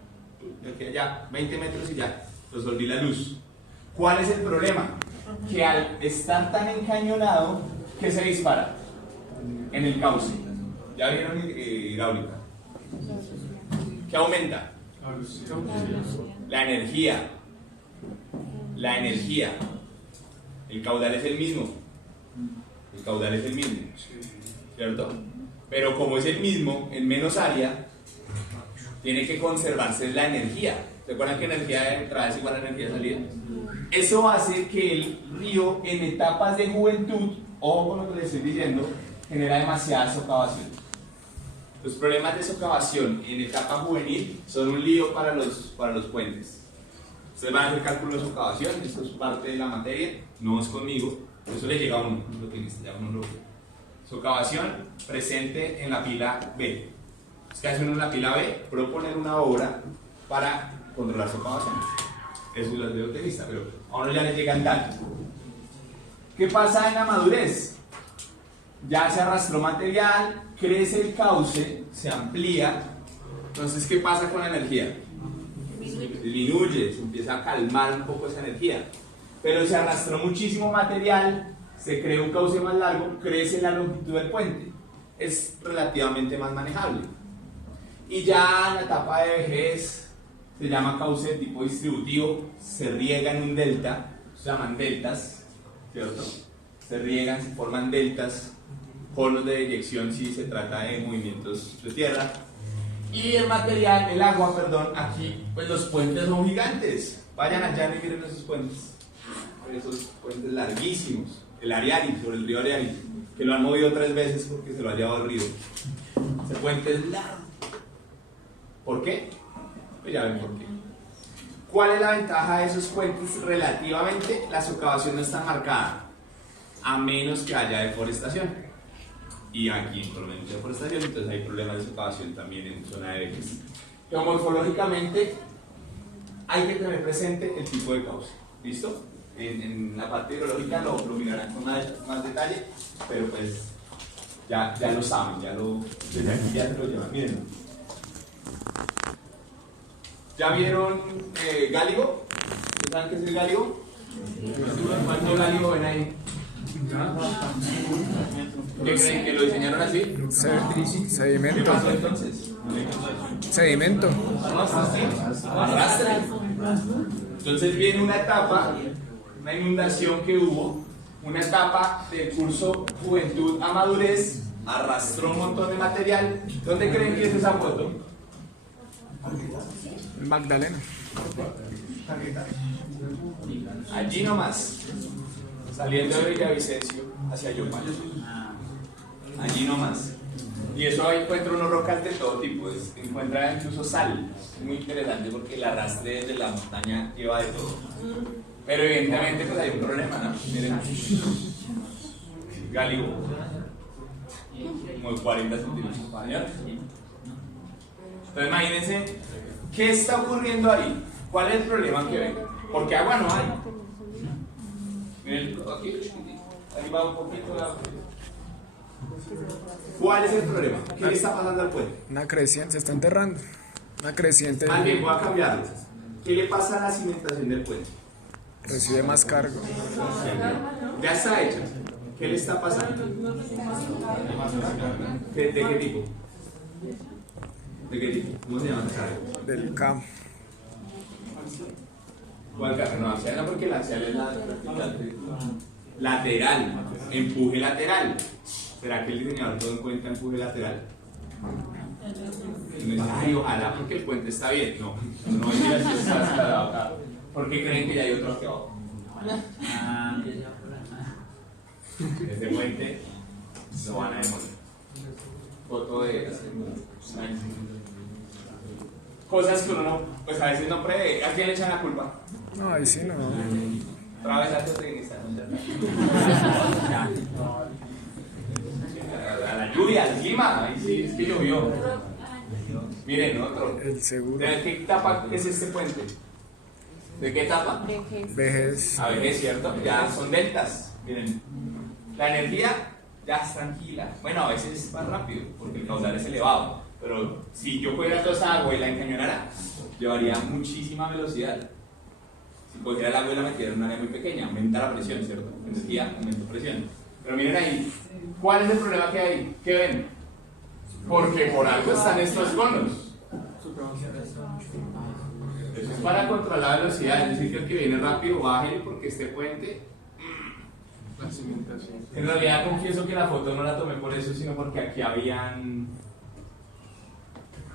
de aquí a allá, 20 metros y ya, resolví la luz. ¿Cuál es el problema? Que al estar tan encañonado, ¿qué se dispara? En el cauce. ¿Ya vieron hidráulica? ¿Qué aumenta? La energía. La energía. El caudal es el mismo. El caudal es el mismo, ¿cierto? Pero como es el mismo, en menos área, tiene que conservarse la energía. ¿Se acuerdan que energía de entrada es igual a energía de salida? Eso hace que el río en etapas de juventud, o con lo que les estoy diciendo, genera demasiada socavación. Los problemas de socavación en etapa juvenil son un lío para los puentes. Ustedes van a hacer cálculo de socavación, esto es parte de la materia, no es conmigo, eso le llega a uno, lo tiene, ya uno lo ve. Socavación presente en la pila B. Es que hace uno en la pila B, proponer una obra para controlar socavación. Eso es lo de utilista, pero a uno ya le llegan datos. ¿Qué pasa en la madurez? Ya se arrastró material, crece el cauce, se amplía. Entonces, ¿qué pasa con la energía? Disminuye, se empieza a calmar un poco esa energía. Pero se arrastró muchísimo material, se crea un cauce más largo, crece la longitud del puente. Es relativamente más manejable. Y ya en la etapa de vejez, se llama cauce de tipo distributivo, se riega en un delta, se llaman deltas, ¿cierto? Se riegan, se forman deltas, conos de deyección si se trata de movimientos de tierra. Y el material, el agua, perdón, aquí, pues los puentes son gigantes. Vayan allá y miren esos puentes larguísimos. El Ariari, sobre el río Ariari, que lo han movido 3 veces porque se lo ha llevado el río. Ese puente es largo. ¿Por qué? Pues ya ven por qué. ¿Cuál es la ventaja de esos puentes? Relativamente, la socavación no está marcada, a menos que haya deforestación. Y aquí en Colombia hay deforestación, entonces hay problemas de socavación también en zona de vejez. Geomorfológicamente, hay que tener presente el tipo de cauce. ¿Listo? En la parte hidrológica lo mirarán con más detalle, pero pues ya lo saben, desde aquí ya se lo llevan. Miren. ¿Ya vieron gáligo? ¿Saben qué es el gáligo? ¿Cuánto gáligo ven ahí? ¿Qué creen? ¿Que lo diseñaron así? Sedimento. ¿Qué pasó entonces? Sedimento. Arrastre. Entonces viene una etapa, una inundación que hubo, una etapa del curso juventud a madurez, arrastró un montón de material. ¿Dónde creen que es esa foto? Magdalena. Allí nomás, saliendo de Villavicencio hacia Yopal. Allí nomás. Y eso ahí encuentra unos rocas de todo tipo, encuentra incluso sal. Es muy interesante porque el arrastre de la montaña lleva de todo. Pero evidentemente pues hay un problema, ¿no? Miren, gálibo, como de 40 centímetros. Entonces imagínense, ¿qué está ocurriendo ahí? ¿Cuál es el problema que ven? Porque agua no hay. Miren, aquí, ahí va un poquito la... ¿Cuál es el problema? ¿Qué le está pasando al puente? Una creciente, se está enterrando. Una creciente. Alguien, voy a cambiarlo. ¿Qué le pasa a la cimentación del puente? Recibe más cargo. Ya está hecha. ¿Qué le está pasando? ¿De qué tipo? ¿De qué tipo? ¿Cómo se llama esa carga? Del campo. ¿Cuál carga? No, axial no, porque la axial es la lateral. Empuje lateral. ¿Será que el diseñador todo en cuenta empuje lateral? Ay, ojalá, porque el puente está bien. No, no es que está escalado acá. ¿Por qué creen que ya hay otro aquí abajo? Ese puente lo van a demoler. Foto de cosas que uno no, pues a veces no prevé. ¿A quién le echan la culpa? No, ahí sí no. Otra vez antes de iniciar. A la lluvia, al clima. Ahí sí, es que llovió. Miren, otro. El seguro. ¿De qué etapa es este puente? ¿De qué etapa? Vejez. A ver, es cierto, ya son deltas. Miren, la energía ya es tranquila. Bueno, a veces es más rápido porque el caudal es elevado. Pero si yo cogiera toda esa agua y la encañonara, llevaría muchísima velocidad. Si cogiera el agua y la metiera en un área muy pequeña, aumenta la presión, ¿cierto? Energía, aumenta presión. Pero miren ahí, ¿cuál es el problema que hay? ¿Qué ven? Porque por algo están estos conos. Eso es para controlar la velocidad, es decir, que el que viene rápido baje porque este puente. La cimentación. En realidad confieso que la foto no la tomé por eso, sino porque aquí habían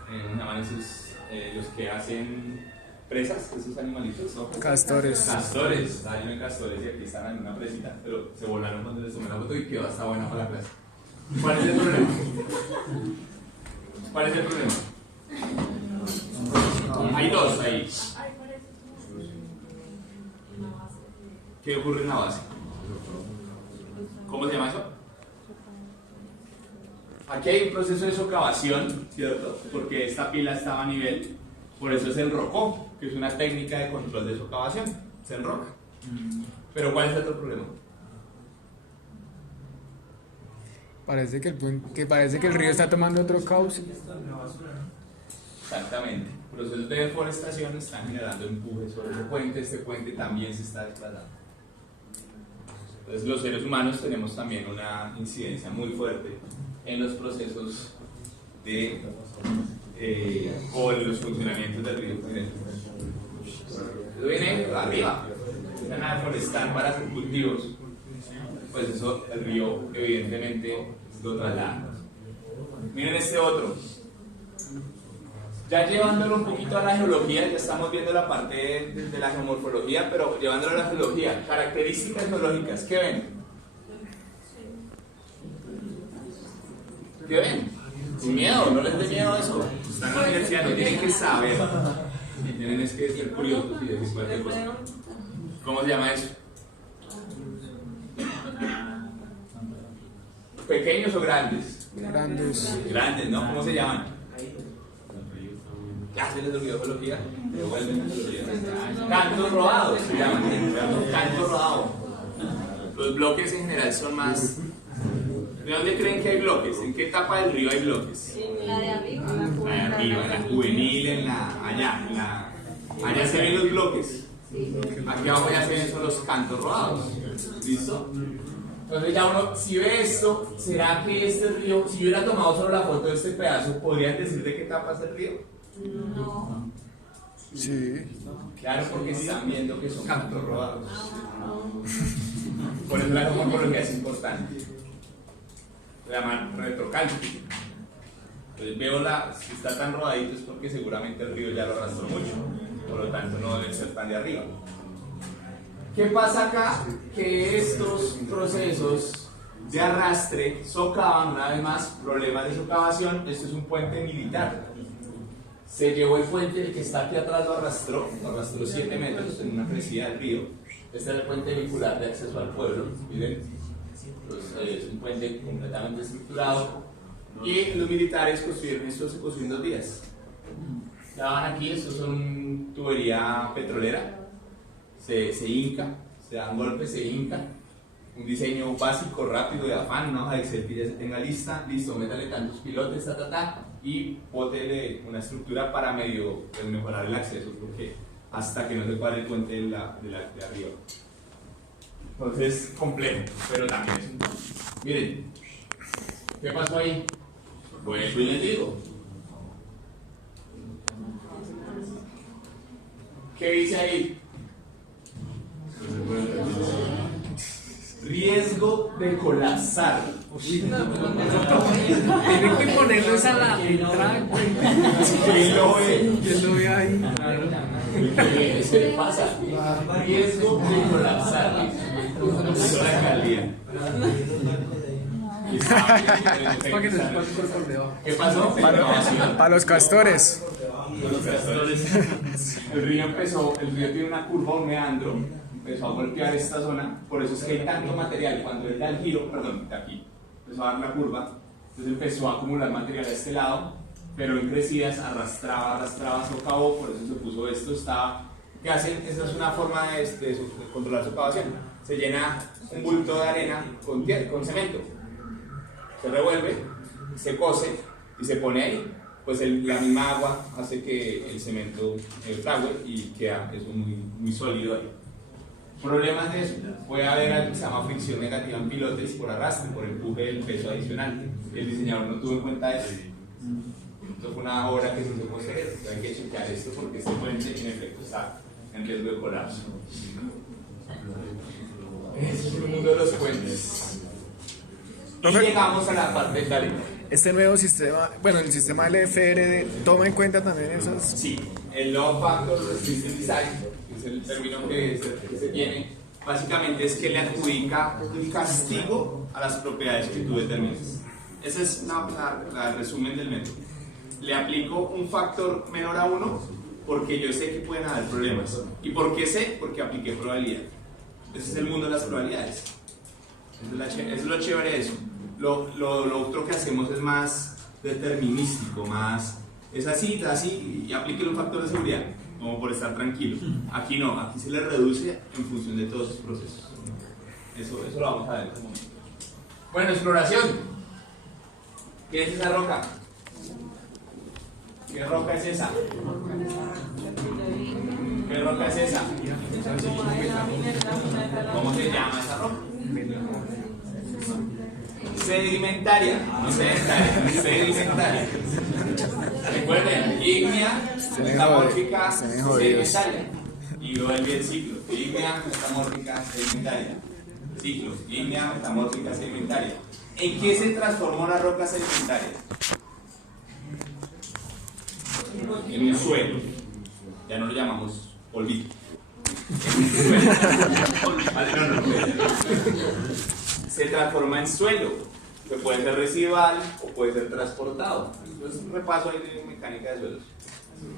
¿cómo se llaman esos? Los que hacen presas, esos animalitos, ¿no? Castores. Castores, estaba lleno de castores y aquí están en una presita, pero se volaron cuando les tomé la foto y quedó hasta buena para la clase. ¿Cuál es el problema? ¿Cuál es el problema? Hay dos ahí. ¿Qué ocurre en la base? ¿Cómo se llama eso? Aquí hay un proceso de socavación, ¿cierto? Porque esta pila estaba a nivel, por eso se enrocó, que es una técnica de control de socavación, se enroca. Pero ¿cuál es el otro problema? Parece que el río está tomando otro cauce. Exactamente. Procesos de deforestación están generando empuje sobre ese puente, este puente también se está desplazando. Entonces los seres humanos tenemos también una incidencia muy fuerte en los procesos de o en los funcionamientos del río. Eso viene arriba, van a deforestar para hacer cultivos, pues eso el río evidentemente lo traslada. Miren este otro, ya llevándolo un poquito a la geología, ya estamos viendo la parte de la geomorfología, pero llevándolo a la geología, características geológicas, ¿qué ven? ¿Qué ven? Sin miedo, no les dé miedo a eso. Están en la universidad, no tienen que saber. Tienen es que ser curiosos y decir cualquier cosa. ¿Cómo se llama eso? ¿Pequeños o grandes? Grandes. Grandes, ¿no? ¿Cómo se llaman? Ya se les olvidó geología. Devuelven la geología. Cantos rodados se llaman. Cantos rodados. Los bloques en general son más. ¿De dónde creen que hay bloques? ¿En qué etapa del río hay bloques? La de arriba. La de arriba, en la juvenil, allá se ven los bloques. Aquí abajo ya se ven son los cantos rodados. ¿Listo? Entonces ya uno, si ve esto, ¿será que este río, si yo hubiera tomado solo la foto de este pedazo, podrían decir de qué etapa es el río? No. Sí. Claro, porque están viendo que son cantos rodados. Por eso la geomorfología es importante. Se llama retrocálculo. Entonces veo si está tan rodadito es porque seguramente el río ya lo arrastró mucho, por lo tanto no debe ser tan de arriba. ¿Qué pasa acá? Que estos procesos de arrastre, socavan, una vez más, problemas de socavación. Esto es un puente militar. Se llevó el puente, el que está aquí atrás lo arrastró 7 metros en una crecida del río. Este es el puente vehicular de acceso al pueblo, miren. Es un puente completamente estructurado. Y los militares construyeron esto, se construyó en 2 días. Ya van aquí, estos son tubería petrolera. Se hinca, se dan golpes, se hinca. Un diseño básico, rápido, de afán, una hoja de Excel que ya se tenga lista, listo, métale tantos pilotes, y bótele una estructura para medio mejorar el acceso, porque hasta que no se cuadre el puente de arriba. Entonces, complejo, pero también es un... Miren, ¿qué pasó ahí? Pues y les digo. ¿Qué dice ahí? Riesgo de colapsar. Tienen que ponerlos a la entrada. ¿Quién lo ve? ¿Quién lo ve ahí? ¿Qué pasa? Riesgo de colapsar. Es la alcaldía. ¿Qué pasó? Para los castores. El río tiene una curva, un meandro, empezó a golpear esta zona, por eso es que hay tanto material. Cuando él da el giro, perdón, de aquí, empezó a dar la curva, entonces empezó a acumular material a este lado, pero en crecidas arrastraba, socavó, por eso se puso esto. ¿Qué hacen? Esa es una forma de controlar socavación. Se llena un bulto de arena con cemento, se revuelve, se cose y se pone ahí. Pues la misma agua hace que el cemento frague y queda eso muy sólido ahí. Problemas de eso: puede haber algo que se llama fricción negativa en pilotes por arrastre, por empuje del peso adicional. El diseñador no tuvo en cuenta eso. Esto fue una obra que se hizo posterior. Hay que chequear esto porque este puente en efecto está en riesgo de colapso. Ese es el mundo de los puentes. Y llegamos a la parte de arena. Este nuevo sistema, bueno, el sistema LFR toma en cuenta también esos. Sí, el Load Factor Restricted Design, que es el término que se tiene, básicamente es que le adjudica un castigo a las propiedades que tú determinas. Ese es el resumen del método. Le aplico un factor menor a 1 porque yo sé que pueden haber problemas. ¿Y por qué sé? Porque apliqué probabilidad. Ese es el mundo de las probabilidades. Eso es lo chévere de eso. Lo otro que hacemos es más determinístico, es así, y aplique un factor de seguridad, como por estar tranquilo. Aquí no, aquí se le reduce en función de todos esos procesos. Eso lo vamos a ver en un momento. Bueno, exploración. ¿Qué es esa roca? ¿Qué roca es esa? ¿Qué roca es esa? ¿Cómo se llama esa roca? Sedimentaria. Recuerden, ígnea, metamórfica, sedimentaria. Y luego el ciclo: ígnea, metamórfica, sedimentaria. Ciclo: ígnea, metamórfica, sedimentaria. ¿En qué se transformó la roca sedimentaria? En un suelo. Ya no lo llamamos polvito. En un suelo. Vale, no. Se transforma en suelo, que puede ser residual o puede ser transportado. Entonces, un repaso ahí de mecánica de suelos.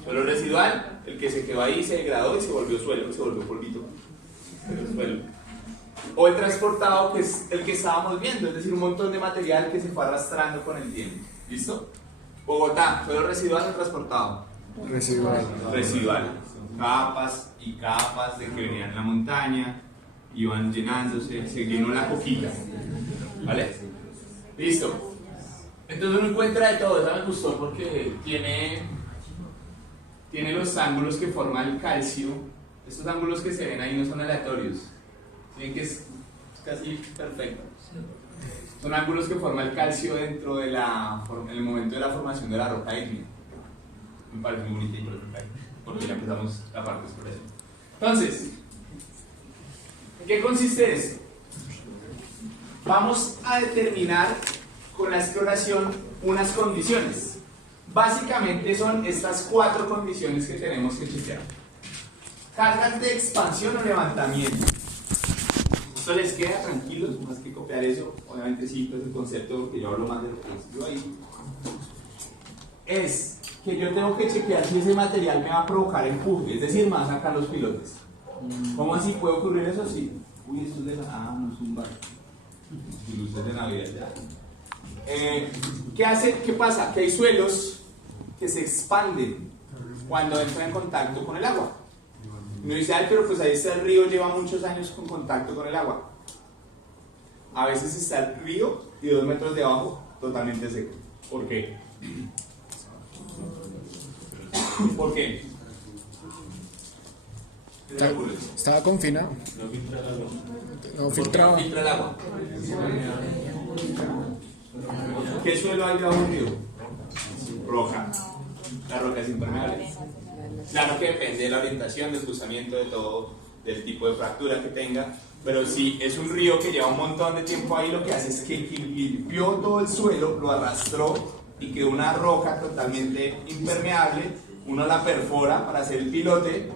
Suelo residual, el que se quedó ahí, se degradó y se volvió suelo, se volvió polvito. Suelo. O el transportado, que es el que estábamos viendo, es decir, un montón de material que se fue arrastrando con el tiempo. ¿Listo? Bogotá, suelo residual o transportado. Residual. Capas y capas de que venían en la montaña, iban llenándose, se llenó la coquita. ¿Vale? Listo. Entonces uno encuentra de todo. Esa me gustó porque tiene los ángulos que forma el calcio. Estos ángulos que se ven ahí no son aleatorios. Ven que es casi perfecto. Son ángulos que forma el calcio dentro de en el momento de la formación de la roca ígnea. Me parece muy bonito porque ya empezamos la parte de eso. Entonces, ¿en qué consiste esto? Vamos a determinar con la exploración unas condiciones. Básicamente son estas 4 condiciones que tenemos que chequear: cargas de expansión o levantamiento, Esto les queda tranquilos, más que copiar eso, obviamente sí, pues el concepto que yo hablo más de lo que escribo ahí, es que yo tengo que chequear si ese material me va a provocar empuje, es decir, me va a sacar los pilotes. ¿Cómo así puede ocurrir eso? Sí. Uy, esto es de no es un bar. Y luces de Navidad ya. ¿Qué pasa? Que hay suelos que se expanden cuando entran en contacto con el agua. Uno dice, ay, pero pues ahí está el río, lleva muchos años con contacto con el agua. A veces está el río y 2 metros de abajo totalmente seco. ¿Por qué? ¿Por qué? Estaba confinado. No filtraba. ¿Por qué no filtra el agua? ¿Qué suelo hay debajo del río? Roca. La roca es impermeable. Claro que depende de la orientación, del cruzamiento, de todo, del tipo de fractura que tenga. Pero si es un río que lleva un montón de tiempo ahí, lo que hace es que limpió todo el suelo, lo arrastró y quedó una roca totalmente impermeable. Uno la perfora para hacer el pilote.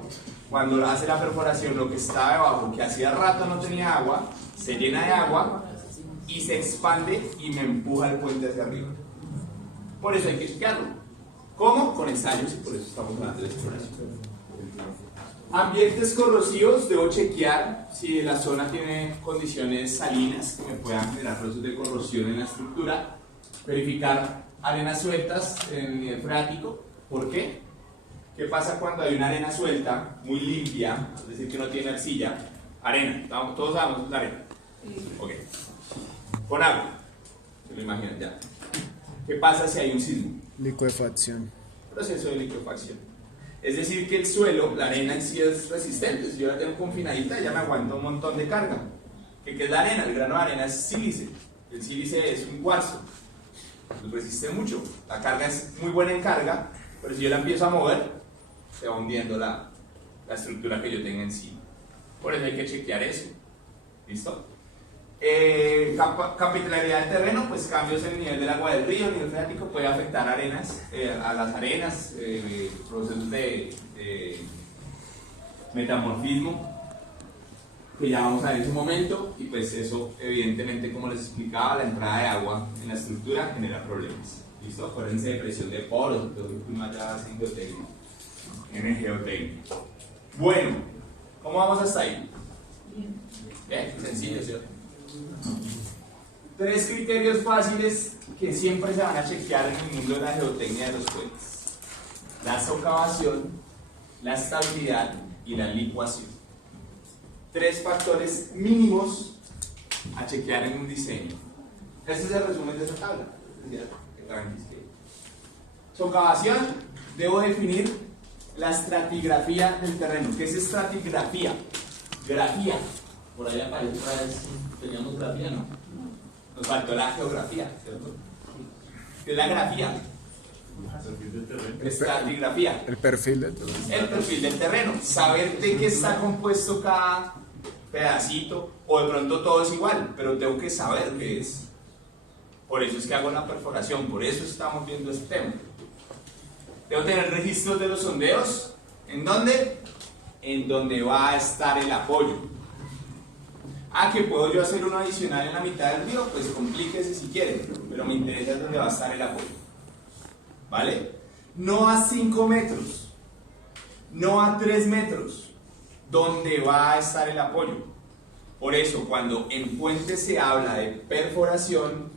Cuando hace la perforación, lo que está debajo, que hacía rato no tenía agua, se llena de agua y se expande y me empuja el puente hacia arriba. Por eso hay que chequearlo. ¿Cómo? Con ensayos, y por eso estamos hablando de exploración. Ambientes corrosivos, debo chequear si la zona tiene condiciones salinas que me puedan generar procesos de corrosión en la estructura. Verificar arenas sueltas en el nivel freático. ¿Por qué? ¿Qué pasa cuando hay una arena suelta, muy limpia, es decir, que no tiene arcilla? Arena, todos sabemos la arena. Ok. Con agua, se lo imaginan ya. ¿Qué pasa si hay un sismo? Licuefacción. Proceso de liquefacción. Es decir, que el suelo, la arena en sí es resistente. Si yo la tengo confinadita, ya me aguanta un montón de carga. ¿Qué es la arena? El grano de arena es sílice. El sílice es un cuarzo. Pues resiste mucho. La carga es muy buena en carga, pero si yo la empiezo a mover, se va hundiendo la estructura que yo tenga encima. Por eso hay que chequear eso. ¿Listo? Capilaridad del terreno, pues cambios en el nivel del agua del río, el nivel freático puede afectar arenas, a las arenas, procesos de metamorfismo que ya vamos a ver en su momento, y pues eso evidentemente, como les explicaba, la entrada de agua en la estructura genera problemas. ¿Listo? Acuérdense de presión de poros, todo lo que uno ya hace en geotécnico, en geotécnico. Bueno, ¿cómo vamos hasta ahí? Bien, sencillo, ¿cierto? 3 criterios fáciles que siempre se van a chequear en el mundo de la geotecnia de los puentes: la socavación, la estabilidad y la licuación. 3 factores mínimos a chequear en un diseño. Este es el resumen de esa tabla. Socavación, debo definir la estratigrafía del terreno. ¿Qué es estratigrafía? Grafía. Por ahí aparece otra vez. Teníamos grafía, ¿no? Nos faltó la geografía, ¿cierto? ¿Qué es la grafía? Estratigrafía. El perfil del terreno. El perfil del terreno. Saber de qué está compuesto cada pedacito, o de pronto todo es igual, pero tengo que saber qué es. Por eso es que hago la perforación, por eso estamos viendo este tema. Debo tener registros de los sondeos. ¿En dónde? En donde va a estar el apoyo. ¿Que puedo yo hacer uno adicional en la mitad del río? Pues complíquese si quieren, pero me interesa es donde va a estar el apoyo. ¿Vale? No a 5 metros, no a 3 metros, donde va a estar el apoyo. Por eso, cuando en puentes se habla de perforación,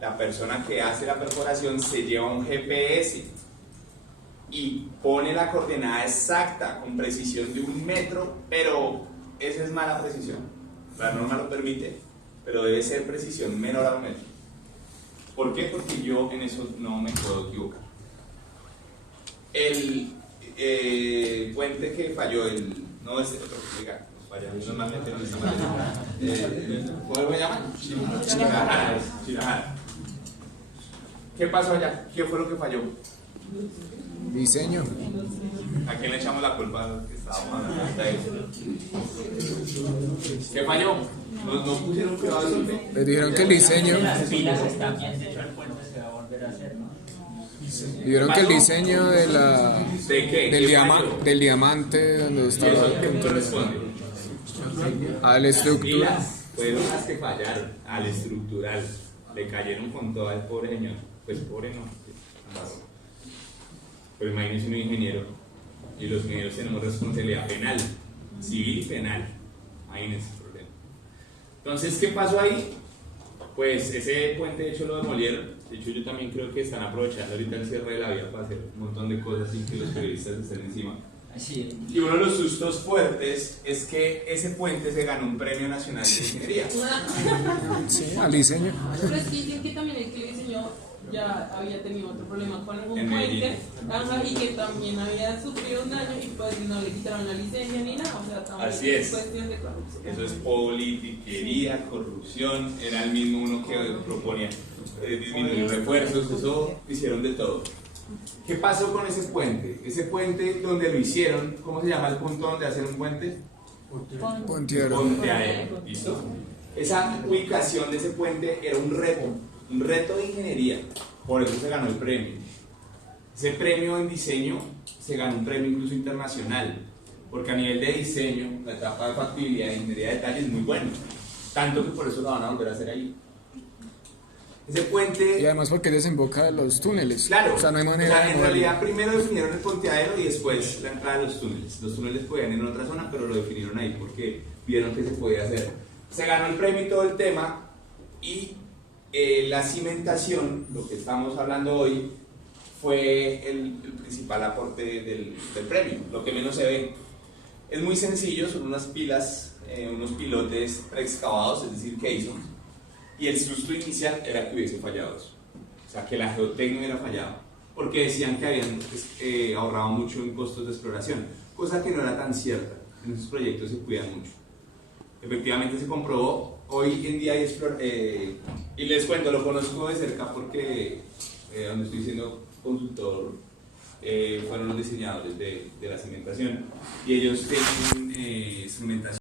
la persona que hace la perforación se lleva un GPS y pone la coordenada exacta con precisión de 1 metro, pero esa es mala precisión. La norma lo permite, pero debe ser precisión menor a 1 metro. ¿Por qué? Porque yo en eso no me puedo equivocar. El puente que falló, no este otro, oiga, nos falla, normalmente no está mal. ¿Cómo me llaman? Chirajara. ¿Qué pasó allá? ¿Qué fue lo que falló? Diseño. ¿A quién le echamos la culpa que estábamos hablando hasta eso? ¿Qué falló? ¿No pusieron cuidado de eso? Les dijeron que el diseño. Las pilas están bien, de hecho el puente se va a volver a hacer, ¿no? Dijeron que el diseño de la, ¿De qué? del diamante donde ¿Y estaba eso qué corresponde? a la estructura. fueron las que fallaron al estructural, le cayeron con todo al pobre señor, pues pobre no, pero imagínense un ingeniero, y los ingenieros tenemos responsabilidad penal, civil y penal, imagínense el problema. Entonces, ¿qué pasó ahí? Pues ese puente de hecho lo demolieron, de hecho yo también creo que están aprovechando ahorita el cierre de la vía para hacer un montón de cosas sin que los periodistas estén encima. Así Y uno de los sustos fuertes es que ese puente se ganó un premio nacional de ingeniería. Sí, al diseño. Pero es que dicen que también el que lo diseñó ya había tenido otro problema con algún En puente, Medellín. ajá, y que también había sufrido un daño y pues no le quitaron la licencia ni nada, o sea, también Así es. cuestión de corrupción. Eso es politiquería, corrupción, era el mismo uno que proponía disminuir refuerzos, eso hicieron de todo. ¿Qué pasó con ese puente? Ese puente donde lo hicieron, ¿cómo se llama el punto donde hacen un puente? Pontiero. Ponteadero, ¿listo? Esa ubicación de ese puente era un reto de ingeniería, por eso se ganó el premio. Ese premio en diseño se ganó un premio incluso internacional, porque a nivel de diseño, la etapa de factibilidad de ingeniería de detalle es muy bueno, tanto que por eso lo van a volver a hacer ahí. Ese puente... Y además porque desemboca los túneles. Claro, O sea, no hay manera o sea, de en moverlo. realidad primero definieron el ponteadero y después la entrada de los túneles. Los túneles podían ir en otra zona, pero lo definieron ahí porque vieron que se podía hacer. Se ganó el premio y todo el tema, y la cimentación, lo que estamos hablando hoy, fue el principal aporte del premio, lo que menos se ve. Es muy sencillo, son unas pilas, unos pilotes preexcavados, es decir, caissons, y el susto inicial era que hubiese fallado eso. O sea, que la geotecnia hubiera fallado, porque decían que habían ahorrado mucho en costos de exploración, cosa que no era tan cierta. En esos proyectos se cuidan mucho. Efectivamente se comprobó. Hoy en día hay y les cuento, lo conozco de cerca porque donde estoy siendo consultor fueron los diseñadores de la cimentación, y ellos tienen cimentación